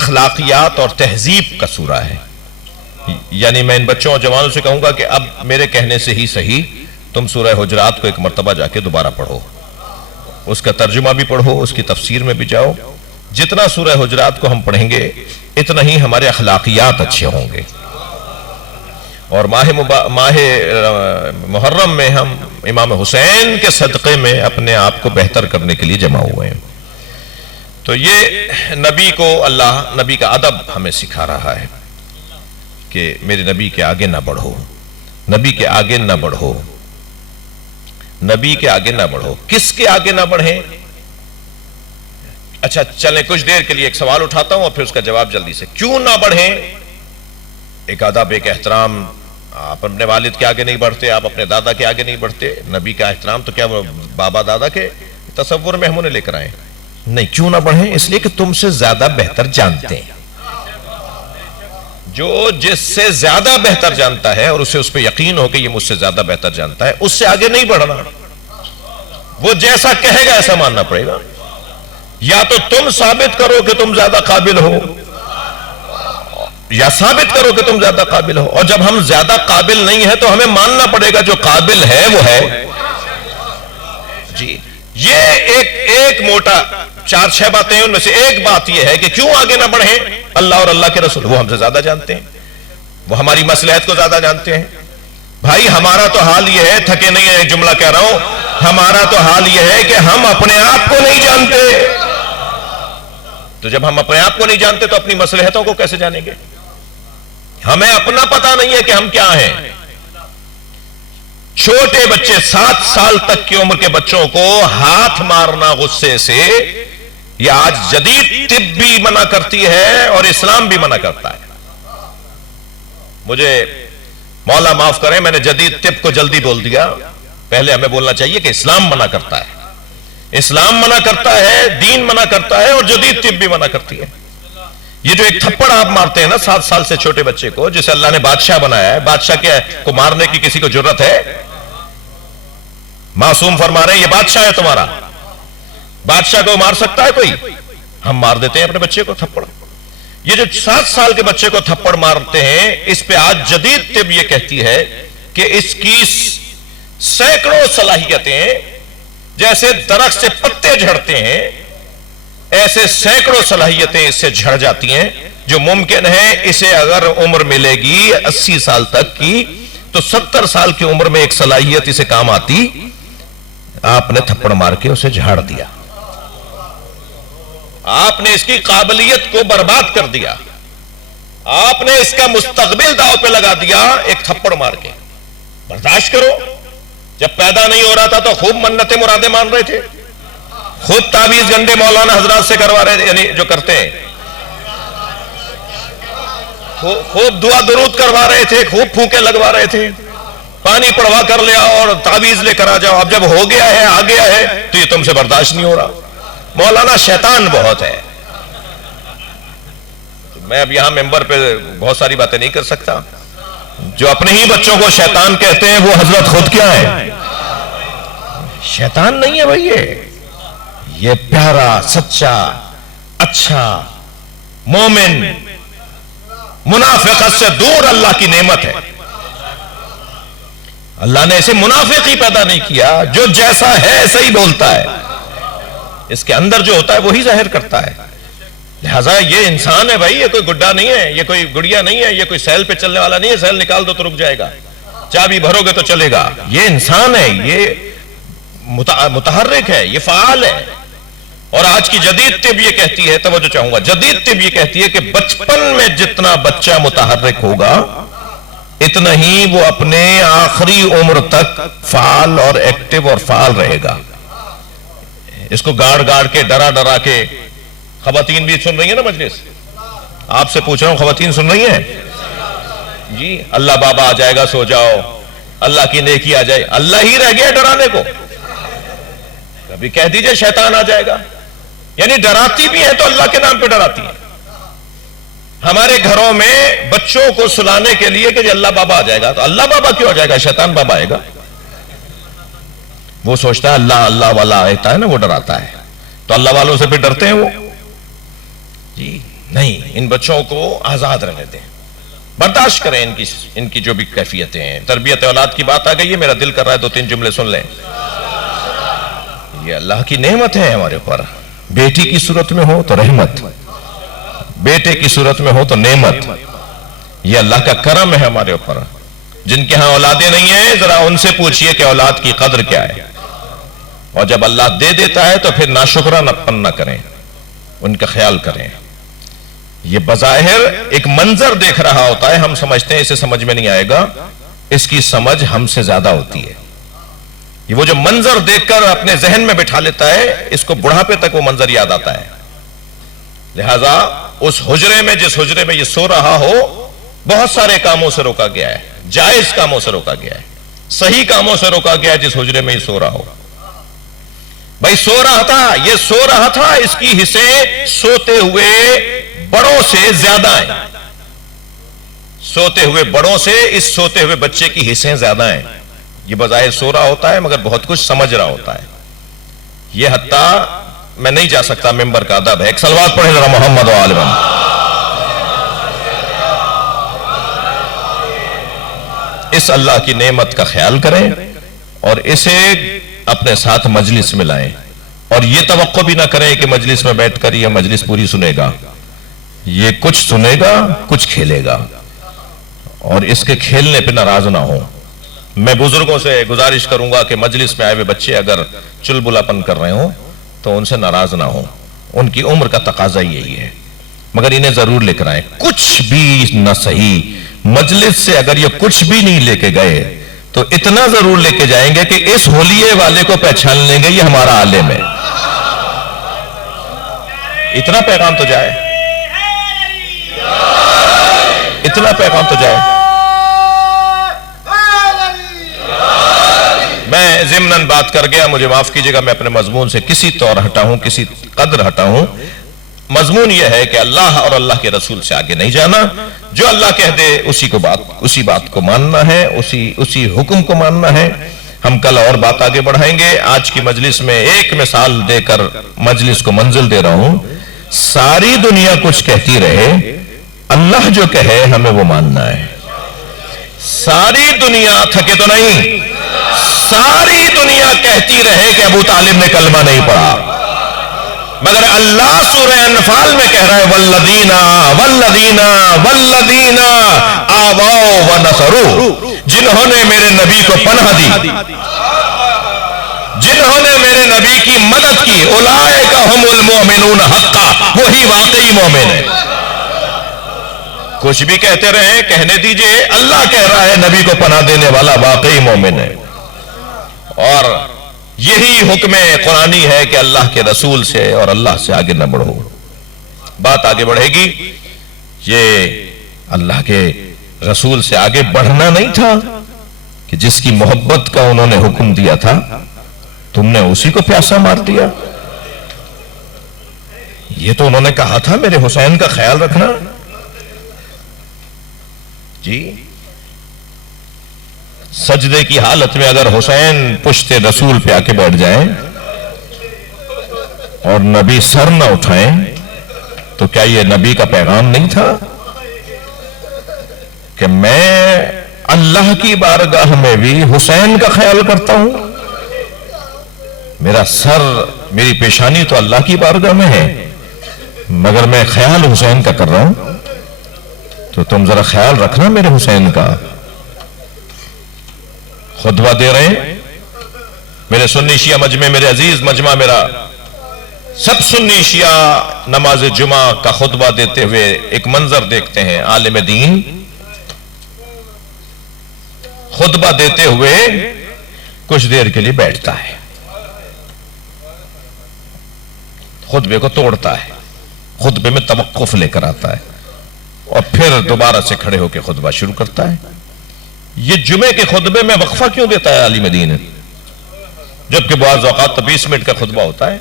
اخلاقیات اور تہذیب کا سورہ ہے. یعنی میں ان بچوں اور جوانوں سے کہوں گا کہ اب میرے کہنے سے ہی صحیح تم سورہ حجرات کو ایک مرتبہ جا کے دوبارہ پڑھو, اس کا ترجمہ بھی پڑھو, اس کی تفسیر میں بھی جاؤ. جتنا سورہ حجرات کو ہم پڑھیں گے اتنا ہی ہمارے اخلاقیات اچھے ہوں گے. اور ماہ محرم میں ہم امام حسین کے صدقے میں اپنے آپ کو بہتر کرنے کے لیے جمع ہوئے ہیں. تو یہ نبی کو اللہ, نبی کا ادب ہمیں سکھا رہا ہے. کہ میرے نبی کے آگے نہ بڑھو، نبی کے آگے نہ بڑھو، نبی کے آگے نہ بڑھو۔ کس کے آگے نہ بڑھیں؟ اچھا چلیں کچھ دیر کے لیے ایک سوال اٹھاتا ہوں اور پھر اس کا جواب جلدی سے۔ کیوں نہ بڑھیں؟ ایک ادب، ایک احترام۔ آپ اپنے والد کے آگے نہیں بڑھتے، آپ اپنے دادا کے آگے نہیں بڑھتے، نبی کا احترام تو کیا بابا دادا کے تصور میں ہم انہیں لے کر آئے؟ نہیں، کیوں نہ بڑھیں؟ اس لیے کہ تم سے زیادہ بہتر جانتے ہیں۔ جو جس سے زیادہ بہتر جانتا ہے اور اسے اس پہ یقین ہو کہ یہ مجھ سے زیادہ بہتر جانتا ہے، اس سے آگے نہیں بڑھنا۔ وہ جیسا کہے گا ایسا ماننا پڑے گا۔ یا تو تم ثابت کرو کہ تم زیادہ قابل ہو، یا ثابت کرو کہ تم زیادہ قابل ہو۔ اور جب ہم زیادہ قابل نہیں ہیں تو ہمیں ماننا پڑے گا جو قابل ہے وہ ہے۔ جی یہ ایک موٹا 4-6 باتیں ہیں، ان میں سے ایک بات یہ ہے کہ کیوں آگے نہ بڑھیں؟ اللہ اور اللہ کے رسول وہ ہم سے زیادہ جانتے ہیں، وہ ہماری مصلحت کو زیادہ جانتے ہیں۔ بھائی ہمارا تو حال یہ ہے، تھکے نہیں ہیں، ایک جملہ کہہ رہا ہوں، ہمارا تو حال یہ ہے کہ ہم اپنے آپ کو نہیں جانتے۔ تو جب ہم اپنے آپ کو نہیں جانتے تو اپنی مصلحتوں کو کیسے جانیں گے؟ ہمیں اپنا پتہ نہیں ہے کہ ہم کیا ہیں۔ چھوٹے بچے 7 سال تک کی عمر کے بچوں کو ہاتھ مارنا غصے سے، یہ آج جدید طب بھی منع کرتی ہے اور اسلام بھی منع کرتا ہے۔ مجھے مولا معاف کریں، میں نے جدید طب کو جلدی بول دیا، پہلے ہمیں بولنا چاہیے کہ اسلام منع کرتا ہے، اسلام منع کرتا ہے، دین منع کرتا ہے اور جدید طب بھی منع کرتی ہے۔ یہ جو ایک تھپڑ آپ مارتے ہیں نا 7 سال سے چھوٹے بچے کو، جسے اللہ نے بادشاہ بنایا ہے، بادشاہ کو مارنے کی کسی کو جرت ہے؟ معصوم فرما رہے ہیں یہ بادشاہ ہے تمہارا، بادشاہ کو مار سکتا ہے کوئی؟ ہم مار دیتے ہیں اپنے بچے کو تھپڑ۔ یہ جو 7 سال کے بچے کو تھپڑ مارتے ہیں، اس پہ آج جدید طب یہ کہتی ہے کہ اس کی سینکڑوں صلاحیتیں، جیسے درخت سے پتے جھڑتے ہیں ایسے سینکڑوں صلاحیتیں اس سے جھڑ جاتی ہیں، جو ممکن ہے اسے اگر عمر ملے گی 80 سال تک کی تو 70 سال کی عمر میں ایک صلاحیت اسے کام آتی، آپ نے تھپڑ مار کے اسے جھاڑ دیا، آپ نے اس کی قابلیت کو برباد کر دیا، آپ نے اس کا مستقبل داؤ پہ لگا دیا ایک تھپڑ مار کے۔ برداشت کرو۔ جب پیدا نہیں ہو رہا تھا تو خوب منتیں مرادیں مان رہے تھے، خود تعویذ گنڈے مولانا حضرات سے کروا رہے تھے، یعنی جو کرتے ہیں خوب دعا درود کروا رہے تھے، خوب پھونکے لگوا رہے تھے، پانی پڑوا کر لیا اور تعویذ لے کر آ جاؤ۔ اب جب ہو گیا ہے، آ گیا ہے، تو یہ تم سے برداشت نہیں ہو رہا۔ مولانا شیطان بہت ہے۔ میں اب یہاں ممبر پہ بہت ساری باتیں نہیں کر سکتا۔ جو اپنے ہی بچوں کو شیطان کہتے ہیں وہ حضرت خود کیا ہے؟ شیطان نہیں ہے بھائی، یہ پیارا، سچا، اچھا، مومن، منافقت سے دور اللہ کی نعمت ہے۔ اللہ نے اسے منافق ہی پیدا نہیں کیا، جو جیسا ہے ایسا ہی بولتا ہے، اس کے اندر جو ہوتا ہے وہی ظاہر کرتا ہے۔ لہذا یہ انسان ہے بھائی، یہ کوئی گڈا نہیں ہے، یہ کوئی گڑیا نہیں ہے، یہ کوئی سیل پہ چلنے والا نہیں ہے، سیل نکال دو تو رک جائے گا، چابی بھرو گے تو چلے گا۔ یہ انسان ہے، یہ متحرک ہے، یہ فعال ہے۔ اور آج کی جدید طب یہ کہتی ہے، توجہ چاہوں گا، جدید طب یہ کہتی ہے کہ بچپن میں جتنا بچہ متحرک ہوگا اتنا ہی وہ اپنے آخری عمر تک فعال اور ایکٹیو اور فعال رہے گا۔ اس کو گاڑ گاڑ کے، ڈرا ڈرا کے، خواتین بھی سن رہی ہیں نا مجلس، آپ سے پوچھ رہا ہوں، خواتین سن رہی ہیں؟ جی اللہ بابا آ جائے گا، سو جاؤ، اللہ کی نیکی آ جائے، اللہ ہی رہ گیا ڈرانے کو، کبھی کہہ دیجئے شیطان آ جائے گا، یعنی ڈراتی بھی ہے تو اللہ کے نام پہ ڈراتی ہے۔ ہمارے گھروں میں بچوں کو سلانے کے لیے کہ اللہ بابا آ جائے گا، تو اللہ بابا کیوں آ جائے گا؟ شیطان بابا آئے گا۔ وہ سوچتا ہے اللہ اللہ والا آتا ہے نا، وہ ڈراتا ہے، تو اللہ والوں سے پھر ڈرتے ہیں وہ؟ جی نہیں، ان بچوں کو آزاد رہنے دیں، برداشت کریں ان کی جو بھی کیفیتیں ہیں۔ تربیت اولاد کی بات آ گئی ہے، میرا دل کر رہا ہے 2-3 جملے سن لیں۔ یہ اللہ کی نعمت ہے ہمارے اوپر، بیٹی کی صورت میں ہو تو رحمت، بیٹے کی صورت میں ہو تو نعمت، یہ اللہ کا کرم ہے ہمارے اوپر۔ جن کے ہاں اولادیں نہیں ہیں ذرا ان سے پوچھئے کہ اولاد کی قدر کیا ہے، اور جب اللہ دے دیتا ہے تو پھر ناشکرانہ پن نہ کریں، ان کا خیال کریں۔ یہ بظاہر ایک منظر دیکھ رہا ہوتا ہے، ہم سمجھتے ہیں اسے سمجھ میں نہیں آئے گا، اس کی سمجھ ہم سے زیادہ ہوتی ہے۔ یہ وہ جو منظر دیکھ کر اپنے ذہن میں بٹھا لیتا ہے، اس کو بڑھاپے تک وہ منظر یاد آتا ہے۔ لہذا اس حجرے میں، جس حجرے میں یہ سو رہا ہو، بہت سارے کاموں سے روکا گیا ہے، جائز کاموں سے روکا گیا ہے، صحیح کاموں سے روکا گیا ہے جس حجرے میں یہ سو رہا ہو۔ بھائی سو رہا تھا، یہ سو رہا تھا، اس کی حصے سوتے ہوئے بڑوں سے زیادہ ہیں، سوتے ہوئے بڑوں سے اس سوتے ہوئے بچے کی حصیں زیادہ ہیں۔ یہ بظاہر سو رہا ہوتا ہے مگر بہت کچھ سمجھ رہا ہوتا ہے۔ یہ حتیٰ میں نہیں جا سکتا، ممبر کا ادب ہے، ایک صلوات پڑھیں ذرا محمد و آل محمد۔ اس اللہ کی نعمت کا خیال کریں اور اسے اپنے ساتھ مجلس میں لائیں، اور یہ توقع بھی نہ کریں کہ مجلس میں بیٹھ کر یہ مجلس پوری سنے گا۔ یہ کچھ سنے گا، کچھ کھیلے گا، اور اس کے کھیلنے پہ ناراض نہ ہو۔ میں بزرگوں سے گزارش کروں گا کہ مجلس میں آئے ہوئے بچے اگر چلبلاپن کر رہے ہوں تو ان سے ناراض نہ ہو، ان کی عمر کا تقاضا یہی ہے، مگر انہیں ضرور لے کر آئیں۔ کچھ بھی نہ صحیح، مجلس سے اگر یہ کچھ بھی نہیں لے کے گئے تو اتنا ضرور لے کے جائیں گے کہ اس ہولیے والے کو پہچان لیں گے، یہ ہمارا عالم ہے۔ اتنا پیغام تو جائے، اتنا پیغام تو جائے۔ میں ضمناً بات کر گیا، مجھے معاف کیجئے گا، میں اپنے مضمون سے کسی طور ہٹا ہوں، کسی قدر ہٹا ہوں۔ مضمون یہ ہے کہ اللہ اور اللہ کے رسول سے آگے نہیں جانا، جو اللہ کہہ دے اسی بات کو ماننا ہے، اسی حکم کو ماننا ہے۔ ہم کل اور بات آگے بڑھائیں گے۔ آج کی مجلس میں ایک مثال دے کر مجلس کو منزل دے رہا ہوں۔ ساری دنیا کچھ کہتی رہے، اللہ جو کہے ہمیں وہ ماننا ہے۔ ساری دنیا، تھکے تو نہیں، ساری دنیا کہتی رہے کہ ابو طالب نے کلمہ نہیں پڑھا، مگر اللہ سورہ انفال میں کہہ رہا ہے والذین آووا ونصروا، جنہوں نے میرے نبی کو پناہ دی، جنہوں نے میرے نبی کی مدد کی، اولئک هم المؤمنون حقا، وہی واقعی مومن ہے۔ کچھ بھی کہتے رہے، کہنے دیجئے، اللہ کہہ رہا ہے نبی کو پناہ دینے والا واقعی مومن ہے۔ اور یہی حکم قرآنی ہے کہ اللہ کے رسول سے اور اللہ سے آگے نہ بڑھو۔ بات آگے بڑھے گی، یہ اللہ کے رسول سے آگے بڑھنا نہیں تھا کہ جس کی محبت کا انہوں نے حکم دیا تھا تم نے اسی کو پیاسا مار دیا۔ یہ تو انہوں نے کہا تھا میرے حسین کا خیال رکھنا۔ جی سجدے کی حالت میں اگر حسین پشت رسول پہ آ کے بیٹھ جائیں اور نبی سر نہ اٹھائیں تو کیا یہ نبی کا پیغام نہیں تھا کہ میں اللہ کی بارگاہ میں بھی حسین کا خیال کرتا ہوں؟ میرا سر، میری پیشانی تو اللہ کی بارگاہ میں ہے، مگر میں خیال حسین کا کر رہا ہوں، تو تم ذرا خیال رکھنا میرے حسین کا۔ خطبہ دے رہے ہیں میرے سنی شیعہ مجمع، میرے عزیز مجمع، میرا سب سنی شیعہ نماز جمعہ کا خطبہ دیتے ہوئے ایک منظر دیکھتے ہیں۔ عالم دین خطبہ دیتے ہوئے کچھ دیر کے لیے بیٹھتا ہے، خطبے کو توڑتا ہے، خطبے میں توقف لے کر آتا ہے اور پھر دوبارہ سے کھڑے ہو کے خطبہ شروع کرتا ہے۔ یہ جمعے کے خطبے میں وقفہ کیوں دیتا ہے عالم دین؟ جبکہ بعض اوقات تو 20 منٹ کا خطبہ ہوتا ہے،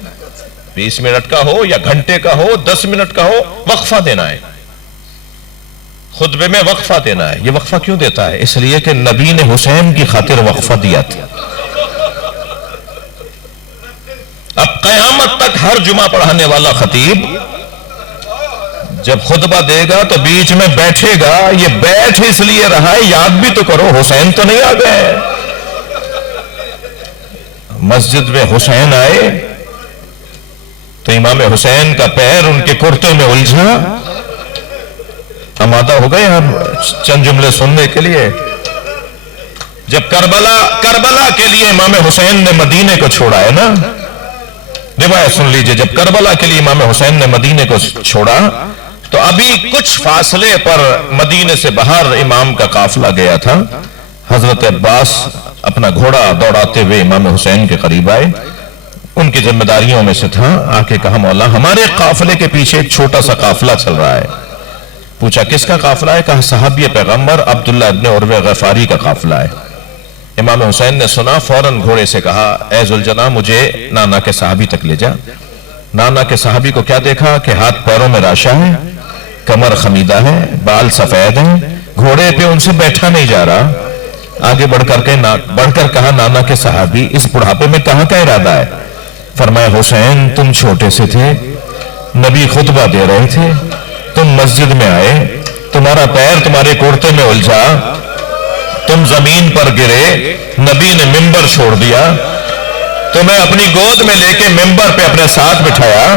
20 منٹ کا ہو یا گھنٹے کا ہو، 10 منٹ کا ہو، وقفہ دینا ہے، خطبے میں وقفہ دینا ہے۔ یہ وقفہ کیوں دیتا ہے؟ اس لیے کہ نبی نے حسین کی خاطر وقفہ دیا تھا۔ اب قیامت تک ہر جمعہ پڑھانے والا خطیب جب خطبہ دے گا تو بیچ میں بیٹھے گا، یہ بیٹھ اس لیے رہا ہے یاد بھی تو کرو حسین تو نہیں آ گئے۔ مسجد میں حسین آئے تو امام حسین کا پیر ان کے کرتے میں الجھا۔ آمادہ ہو گئے ہم چند جملے سننے کے لیے؟ جب کربلا کے لیے امام حسین نے مدینے کو چھوڑا ہے نا، روایت سن لیجئے، جب کربلا کے لیے امام حسین نے مدینے کو چھوڑا، تو ابھی کچھ فاصلے پر مدینے سے باہر امام کا قافلہ گیا تھا. حضرت عباس اپنا گھوڑا دوڑاتے ہوئے امام حسین کے قریب آئے. ان کی ذمہ داریوں میں سے تھا. آ کے کہا مولا ہمارے قافلے کے پیچھے ایک چھوٹا سا قافلہ چل رہا ہے. پوچھا کس کا قافلہ ہے؟ کہا صحابی پیغمبر عبداللہ ابن عروہ غفاری کا قافلہ ہے. امام حسین نے سنا، فوراً گھوڑے سے کہا اے ذوالجناح مجھے نانا کے صحابی تک لے جا. نانا کے صحابی کو کیا دیکھا کہ ہاتھ پیروں میں راشا ہے، کمر خمیدہ ہے، بال سفید ہیں، گھوڑے پہ ان سے بیٹھا نہیں جا رہا. آگے بڑھ کر کہا نانا کے صحابی اس بڑھاپے میں کہاں کا ارادہ ہے؟ فرمایا حسین تم چھوٹے سے تھے، نبی خطبہ دے رہے تھے، تم مسجد میں آئے، تمہارا پیر تمہارے کرتے میں الجھا، تم زمین پر گرے، نبی نے ممبر چھوڑ دیا، تمہیں اپنی گود میں لے کے ممبر پہ اپنے ساتھ بٹھایا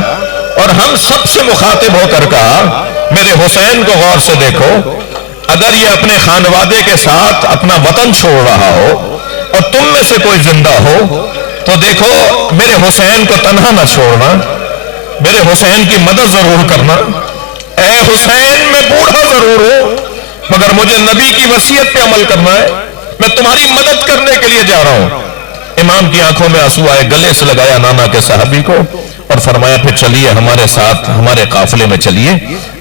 اور ہم سب سے مخاطب ہو کر کہا میرے حسین کو غور سے دیکھو، اگر یہ اپنے خانوادے کے ساتھ اپنا وطن چھوڑ رہا ہو اور تم میں سے کوئی زندہ ہو تو دیکھو میرے حسین کو تنہا نہ چھوڑنا، میرے حسین کی مدد ضرور کرنا. اے حسین میں بوڑھا ضرور ہوں مگر مجھے نبی کی وصیت پہ عمل کرنا ہے، میں تمہاری مدد کرنے کے لیے جا رہا ہوں. امام کی آنکھوں میں آنسو آئے، گلے سے لگایا نانا کے صحابی کو اور فرمایا پھر چلیے ہمارے ساتھ، ہمارے قافلے میں چلیے،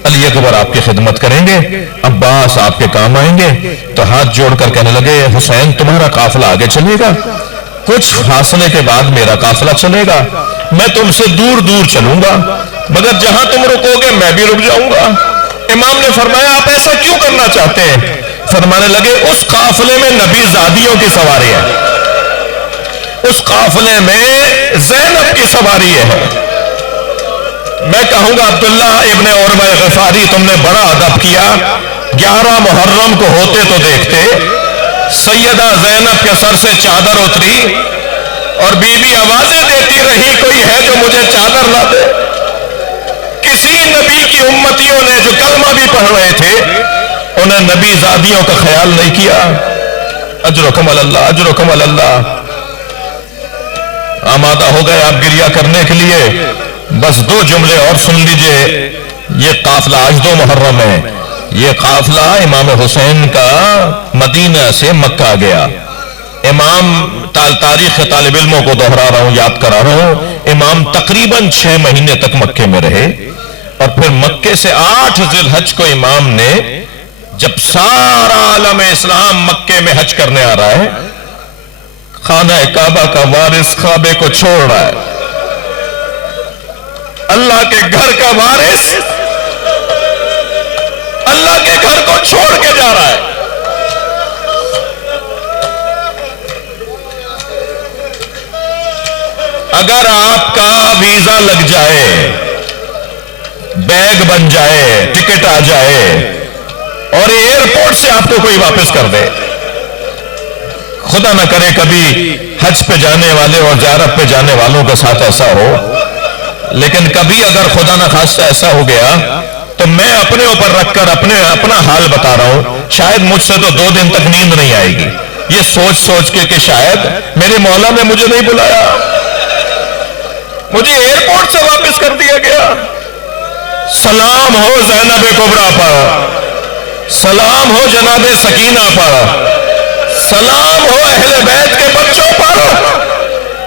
علی اکبر آپ کی خدمت کریں گے، عباس آپ کے کام آئیں گے. تو ہاتھ جوڑ کر کہنے لگے حسین تمہارا قافلہ آگے چلے گا، کچھ فاصلے کے بعد میرا قافلہ چلے گا، میں تم سے دور دور چلوں گا مگر جہاں تم رکو گے میں بھی رک جاؤں گا. امام نے فرمایا آپ ایسا کیوں کرنا چاہتے ہیں؟ فرمانے لگے اس قافلے میں نبی زادیوں کی سواری ہے، اس قافلے میں زینب کی سواری ہے. میں کہوں گا عبداللہ ابن عروہ غفاری تم نے بڑا ادب کیا، 11 محرم کو ہوتے تو دیکھتے سیدہ زینب کے سر سے چادر اتری اور بی بی آوازیں دیتی رہی کوئی ہے جو مجھے چادر لا دے. کسی نبی کی امتیوں نے جو کلمہ بھی پڑھ رہے تھے انہیں نبی زادیوں کا خیال نہیں کیا. اجرکم اللہ، اجرکم اللہ. آمادہ ہو گئے آپ گریہ کرنے کے لیے. بس 2 جملے اور سن لیجئے. یہ قافلہ آج 2 محرم ہے، یہ قافلہ امام حسین کا مدینہ سے مکہ گیا. امام تاریخ کے طالب علموں کو دہرا رہا ہوں، یاد کرا رہا ہوں، امام تقریباً 6 مہینے تک مکے میں رہے اور پھر مکے سے 8 ذی الحج کو امام نے، جب سارا عالم اسلام مکے میں حج کرنے آ رہا ہے، خانہ کعبہ کا وارث کعبے کو چھوڑ رہا ہے، اللہ کے گھر کا وارث اللہ کے گھر کو چھوڑ کے جا رہا ہے. اگر آپ کا ویزا لگ جائے، بیگ بن جائے، ٹکٹ آ جائے اور ایئرپورٹ سے آپ کو کوئی واپس کر دے، خدا نہ کرے کبھی حج پہ جانے والے اور زیارت پہ جانے والوں کے ساتھ ایسا ہو، لیکن کبھی اگر خدا نہ خواستہ ایسا ہو گیا تو میں اپنے اوپر رکھ کر اپنا حال بتا رہا ہوں، شاید مجھ سے تو 2 دن تک نیند نہیں آئے گی یہ سوچ سوچ کے کہ شاید میرے مولا نے مجھے نہیں بلایا، مجھے ایئرپورٹ سے واپس کر دیا گیا. سلام ہو زینب کبریٰ پر، سلام ہو جناب سکینہ پر، سلام ہو اہل بیت کے بچوں پر.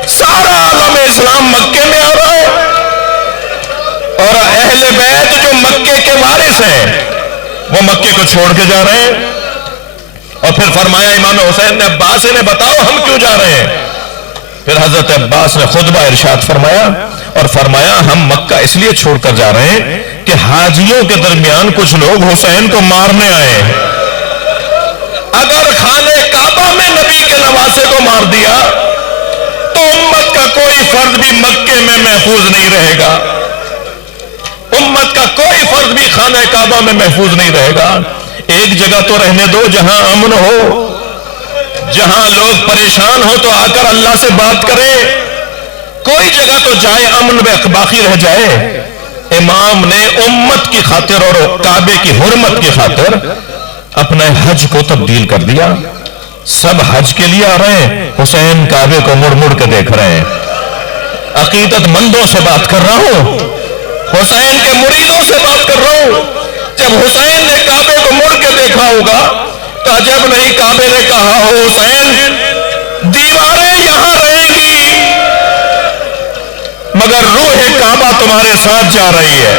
سارا عالم اسلام مکے میں آ رہا ہے اور اہل بیت جو مکے کے وارث ہیں وہ مکے کو چھوڑ کے جا رہے ہیں. اور پھر فرمایا امام حسین نے عباس نے بتاؤ ہم کیوں جا رہے ہیں؟ پھر حضرت عباس نے خطبہ ارشاد فرمایا اور فرمایا ہم مکہ اس لیے چھوڑ کر جا رہے ہیں کہ حاجیوں کے درمیان کچھ لوگ حسین کو مارنے آئے ہیں. اگر خانہ کعبہ میں نبی کے نواسے کو مار دیا تو امت کا کوئی فرد بھی مکے میں محفوظ نہیں رہے گا، امت کا کوئی فرد بھی خانہ کعبہ میں محفوظ نہیں رہے گا. ایک جگہ تو رہنے دو جہاں امن ہو، جہاں لوگ پریشان ہو تو آ کر اللہ سے بات کریں، کوئی جگہ تو جائے امن میں باقی رہ جائے. امام نے امت کی خاطر اور کعبے کی حرمت کی خاطر اپنے حج کو تبدیل کر دیا. سب حج کے لیے آ رہے ہیں، حسین کعبے کو مڑ مڑ کے دیکھ رہے ہیں. عقیدت مندوں سے بات کر رہا ہوں، حسین کے مریدوں سے بات کر رہا ہوں. جب حسین نے کعبے کو مڑ کے دیکھا ہوگا تو عجب نہیں کعبے نے کہا ہو حسین دیواریں یہاں رہیں گی مگر روح کعبہ تمہارے ساتھ جا رہی ہے.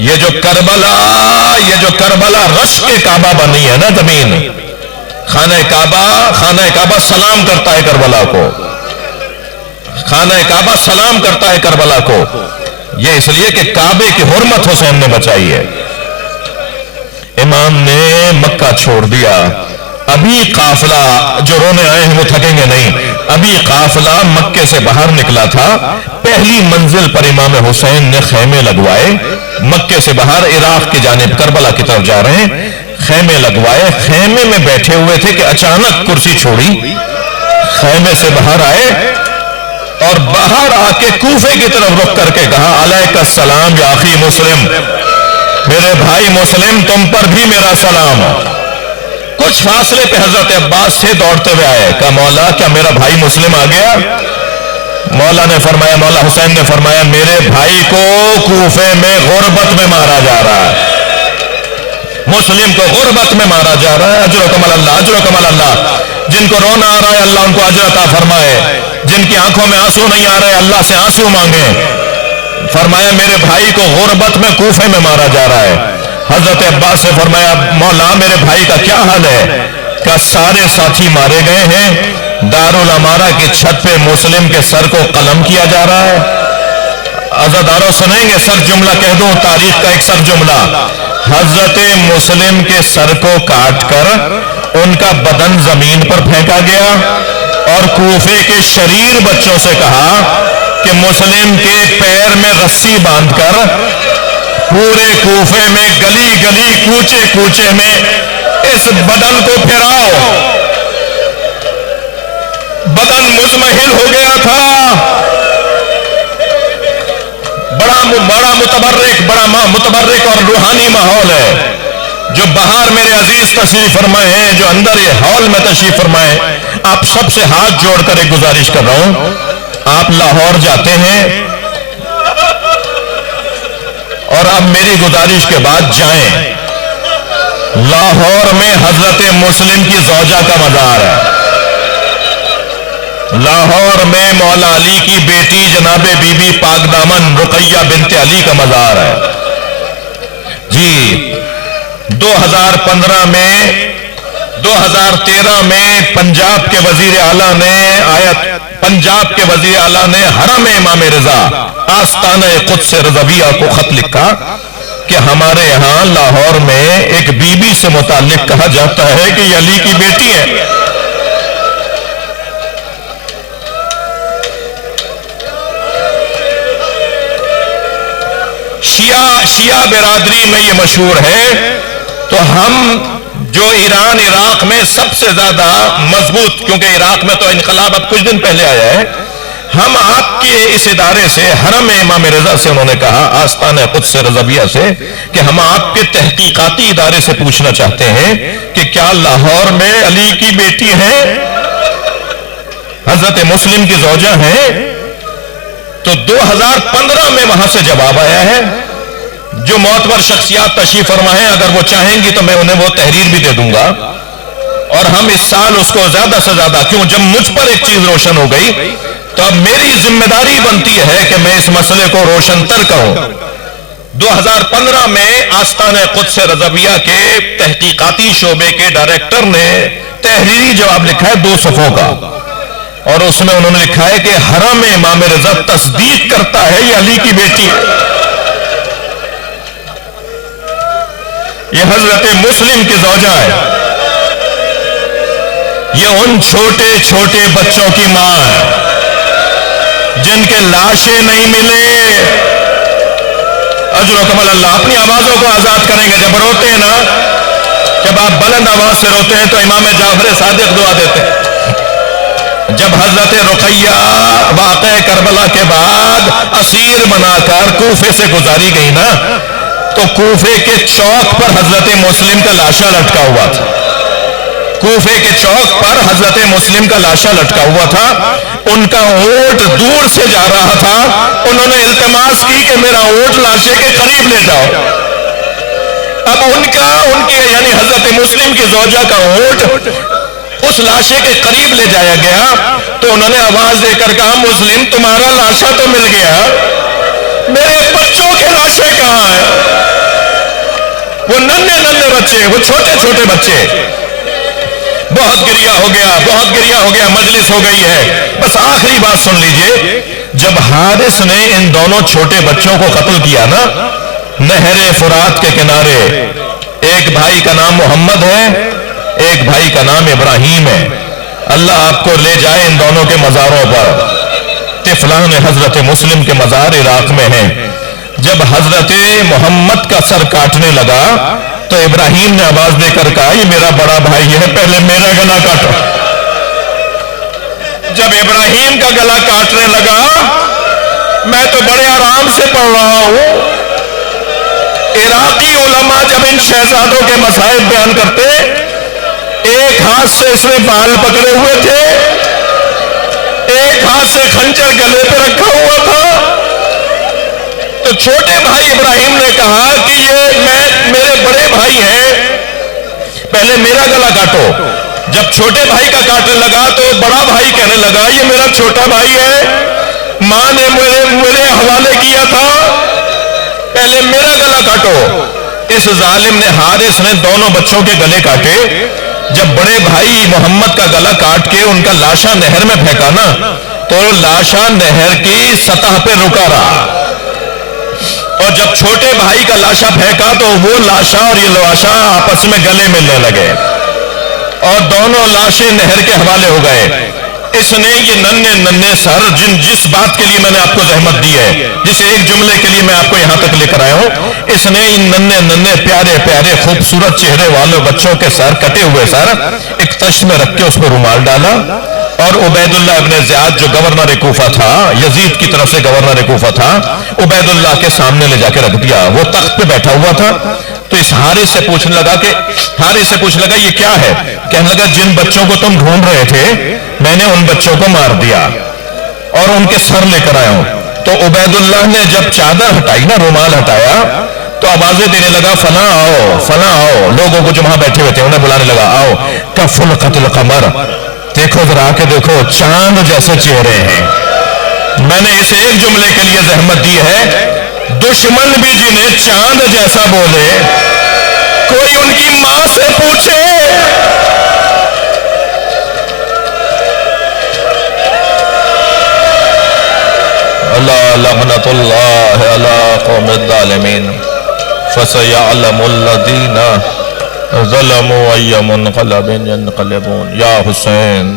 یہ جو کربلا رش کے کعبہ بنی ہے نا زمین, خانہ کعبہ سلام کرتا ہے کربلا کو, خانہ کعبہ سلام کرتا ہے کربلا کو. یہ اس لیے کہ کعبے کی حرمت حسین نے بچائی ہے. امام نے مکہ چھوڑ دیا. ابھی قافلہ جو رونے آئے ہیں وہ تھکیں گے نہیں. ابھی قافلہ مکے سے باہر نکلا تھا. پہلی منزل پر امام حسین نے خیمے لگوائے. مکے سے باہر عراق کی جانب کربلا کی طرف جا رہے ہیں. خیمے لگوائے, خیمے میں بیٹھے ہوئے تھے کہ اچانک کرسی چھوڑی, خیمے سے باہر آئے اور باہر آ کے کوفے کی طرف رخ کر کے کہا علیک السلام یا اخی مسلم, میرے بھائی مسلم تم پر بھی میرا سلام. کچھ فاصلے پہ حضرت عباس سے دوڑتے ہوئے آئے, کہا مولا کیا میرا بھائی مسلم آ گیا؟ مولا حسین نے فرمایا میرے بھائی کو کوفے میں غربت میں مارا جا رہا ہے, مسلم کو غربت میں مارا جا رہا ہے. اجرکم اللہ. جن کو رونا آ رہا ہے اللہ ان کو اجر عطا فرمائے, جن کی آنکھوں میں آنسو نہیں آ رہے اللہ سے آنسو مانگے. فرمایا میرے بھائی کو غربت میں کوفے میں مارا جا رہا ہے. حضرت عباس سے فرمایا مولا میرے بھائی کا کیا حال ہے؟ کہ سارے ساتھی مارے گئے ہیں, دارالامارہ کی چھت پہ مسلم کے سر کو قلم کیا جا رہا ہے. عزاداروں سنیں گے سر جملہ کہہ دوں, تاریخ کا ایک سر جملہ. حضرت مسلم کے سر کو کاٹ کر ان کا بدن زمین پر پھینکا گیا اور کوفے کے شریر بچوں سے کہا کہ مسلم کے پیر میں رسی باندھ کر پورے کوفے میں گلی گلی کوچے کوچے میں اس بدن کو پھیراؤ. بدن مزمحل ہو گیا تھا, بڑا متبرک اور روحانی ماحول ہے. جو باہر میرے عزیز تشریف فرمائے ہیں, جو اندر یہ ہال میں تشریف فرمائے, آپ سب سے ہاتھ جوڑ کر ایک گزارش کر رہا ہوں. آپ لاہور جاتے ہیں اور اب میری گزارش کے بعد جائیں. لاہور میں حضرت مسلم کی زوجہ کا مزار ہے. لاہور میں مولا علی کی بیٹی جناب بی بی پاک دامن رقیہ بنت علی کا مزار ہے. جی 2013 میں پنجاب کے وزیر اعلیٰ نے حرم امام رضا آستانہ قدس رضویہ کو خط لکھا کہ ہمارے یہاں لاہور میں ایک بی بی سے متعلق کہا جاتا ہے کہ یہ علی کی بیٹی ہے. شیعہ برادری میں یہ مشہور ہے. تو ہم جو ایران عراق میں سب سے زیادہ مضبوط, کیونکہ عراق میں تو انقلاب اب کچھ دن پہلے آیا ہے, ہم آپ کے اس ادارے سے حرم امام رضا سے انہوں نے کہا آستانہ قدس رضویہ سے کہ ہم آپ کے تحقیقاتی ادارے سے پوچھنا چاہتے ہیں کہ کیا لاہور میں علی کی بیٹی ہے, حضرت مسلم کی زوجہ ہیں؟ تو 2015 میں وہاں سے جواب آیا ہے. جو معتبر شخصیات تشریف فرما ہیں اگر وہ چاہیں گی تو میں انہیں وہ تحریر بھی دے دوں گا, اور ہم اس سال اس کو زیادہ سے زیادہ, کیوں جب مجھ پر ایک چیز روشن ہو گئی تو اب میری ذمہ داری بنتی ہے کہ میں اس مسئلے کو روشن تر کروں. 2015 میں آستانہ قدس رضویہ کے تحقیقاتی شعبے کے ڈائریکٹر نے تحریری جواب لکھا ہے 2 صفحوں کا, اور اس میں انہوں نے لکھا ہے کہ حرم امام رضا تصدیق کرتا ہے یہ علی کی بیٹی ہے. یہ حضرت مسلم کی زوجہ ہے, یہ ان چھوٹے چھوٹے بچوں کی ماں ہے جن کے لاشیں نہیں ملے. اجرکم اللہ. اپنی آوازوں کو آزاد کریں گے. جب روتے ہیں نا, جب آپ بلند آواز سے روتے ہیں تو امام جعفر صادق دعا دیتے ہیں. جب حضرت رقیہ واقعہ کربلا کے بعد اسیر بنا کر کوفے سے گزاری گئی نا, تو کوفے کے چوک پر حضرت مسلم کا لاشا لٹکا ہوا تھا. کوفے کے چوک پر حضرت مسلم کا لاشا لٹکا ہوا تھا، ان کا اونٹ دور سے جا رہا تھا، انہوں نے التماس کی کہ میرا اونٹ لاشے کے قریب لے جاؤ۔ اب ان کے یعنی حضرت مسلم کی زوجہ کا اونٹ اس لاشے کے قریب لے جایا گیا تو انہوں نے آواز دے کر کہا مسلم تمہارا لاشا تو مل گیا، میرے بچوں کے لاشے کہاں ہیں؟ وہ ننھے ننھے بچے، وہ چھوٹے چھوٹے بچے۔ بہت گریہ ہو گیا، مجلس ہو گئی ہے۔ بس آخری بات سن لیجئے، جب حارث نے ان دونوں چھوٹے بچوں کو قتل کیا نا نہر فرات کے کنارے، ایک بھائی کا نام محمد ہے، ایک بھائی کا نام ابراہیم ہے، اللہ آپ کو لے جائے ان دونوں کے مزاروں پر۔ طفلان حضرت مسلم کے مزار عراق میں ہیں۔ جب حضرت محمد کا سر کاٹنے لگا تو ابراہیم نے آواز دے کر کہا یہ میرا بڑا بھائی ہے، پہلے میرا گلا کاٹو۔ جب ابراہیم کا گلا کاٹنے لگا، میں تو بڑے آرام سے پڑھ رہا ہوں، عراقی علماء جب ان شہزادوں کے مصائب بیان کرتے، ایک ہاتھ سے اس نے بال پکڑے ہوئے تھے، ایک ہاتھ سے خنجر گلے پہ رکھا ہوا تھا، تو چھوٹے بھائی ابراہیم نے کہا کہ یہ میرے بڑے بھائی ہیں، پہلے میرا گلا کاٹو۔ جب چھوٹے بھائی کا کاٹنے لگا تو بڑا بھائی کہنے لگا یہ میرا چھوٹا بھائی ہے، ماں نے میرے حوالے کیا تھا، پہلے میرا گلا کاٹو۔ اس ظالم نے حارث نے دونوں بچوں کے گلے کاٹے۔ جب بڑے بھائی محمد کا گلا کاٹ کے ان کا لاشا نہر میں پھینکا نا تو لاشا نہر کی سطح پہ رکا رہا، اور جب چھوٹے بھائی کا لاشا پھینکا تو وہ لاشا اور یہ لاشا آپس میں گلے ملنے لگے اور دونوں لاشیں نہر کے حوالے ہو گئے۔ اس نے یہ ننھے سر جس بات کے لیے میں نے آپ کو زحمت دی ہے، جس ایک جملے کے لیے میں آپ کو یہاں تک لے کر آیا ہوں، اس نے ان ننھے پیارے خوبصورت چہرے والے بچوں کے سر، کٹے ہوئے سر، ایک تشت میں رکھ کے اس پر رومال ڈالا، اور عبید اللہ ابن زیاد جو گورنر کوفہ تھا، یزید کی طرف سے گورنر کوفہ تھا، عبید اللہ کے سامنے لے جا کے رکھ دیا۔ وہ تخت پہ بیٹھا ہوا تھا تو اس حارث سے پوچھنے لگا یہ کیا ہے؟ کہنے لگا جن بچوں کو تم ڈھونڈ رہے تھے میں نے ان بچوں کو مار دیا اور ان کے سر لے کر آیا ہوں۔ تو عبید اللہ نے جب چادر ہٹائی نا، رومال ہٹایا، تو آوازیں دینے لگا فلاں آؤ، لوگوں کو جو وہاں بیٹھے ہوئے تھے انہیں بلانے لگا، آؤ کفلقت القمر، دیکھو ذرا کے دیکھو چاند جیسے چہرے ہیں۔ میں نے اس ایک جملے کے لیے زحمت دی ہے، دشمن بھی جنہیں چاند جیسا بولے، کوئی ان کی ماں سے پوچھے۔ اللہ لعنت اللہ علی قوم الظالمین فسیعلم الذین ظلموا ای منقلب ینقلبون۔ یا حسین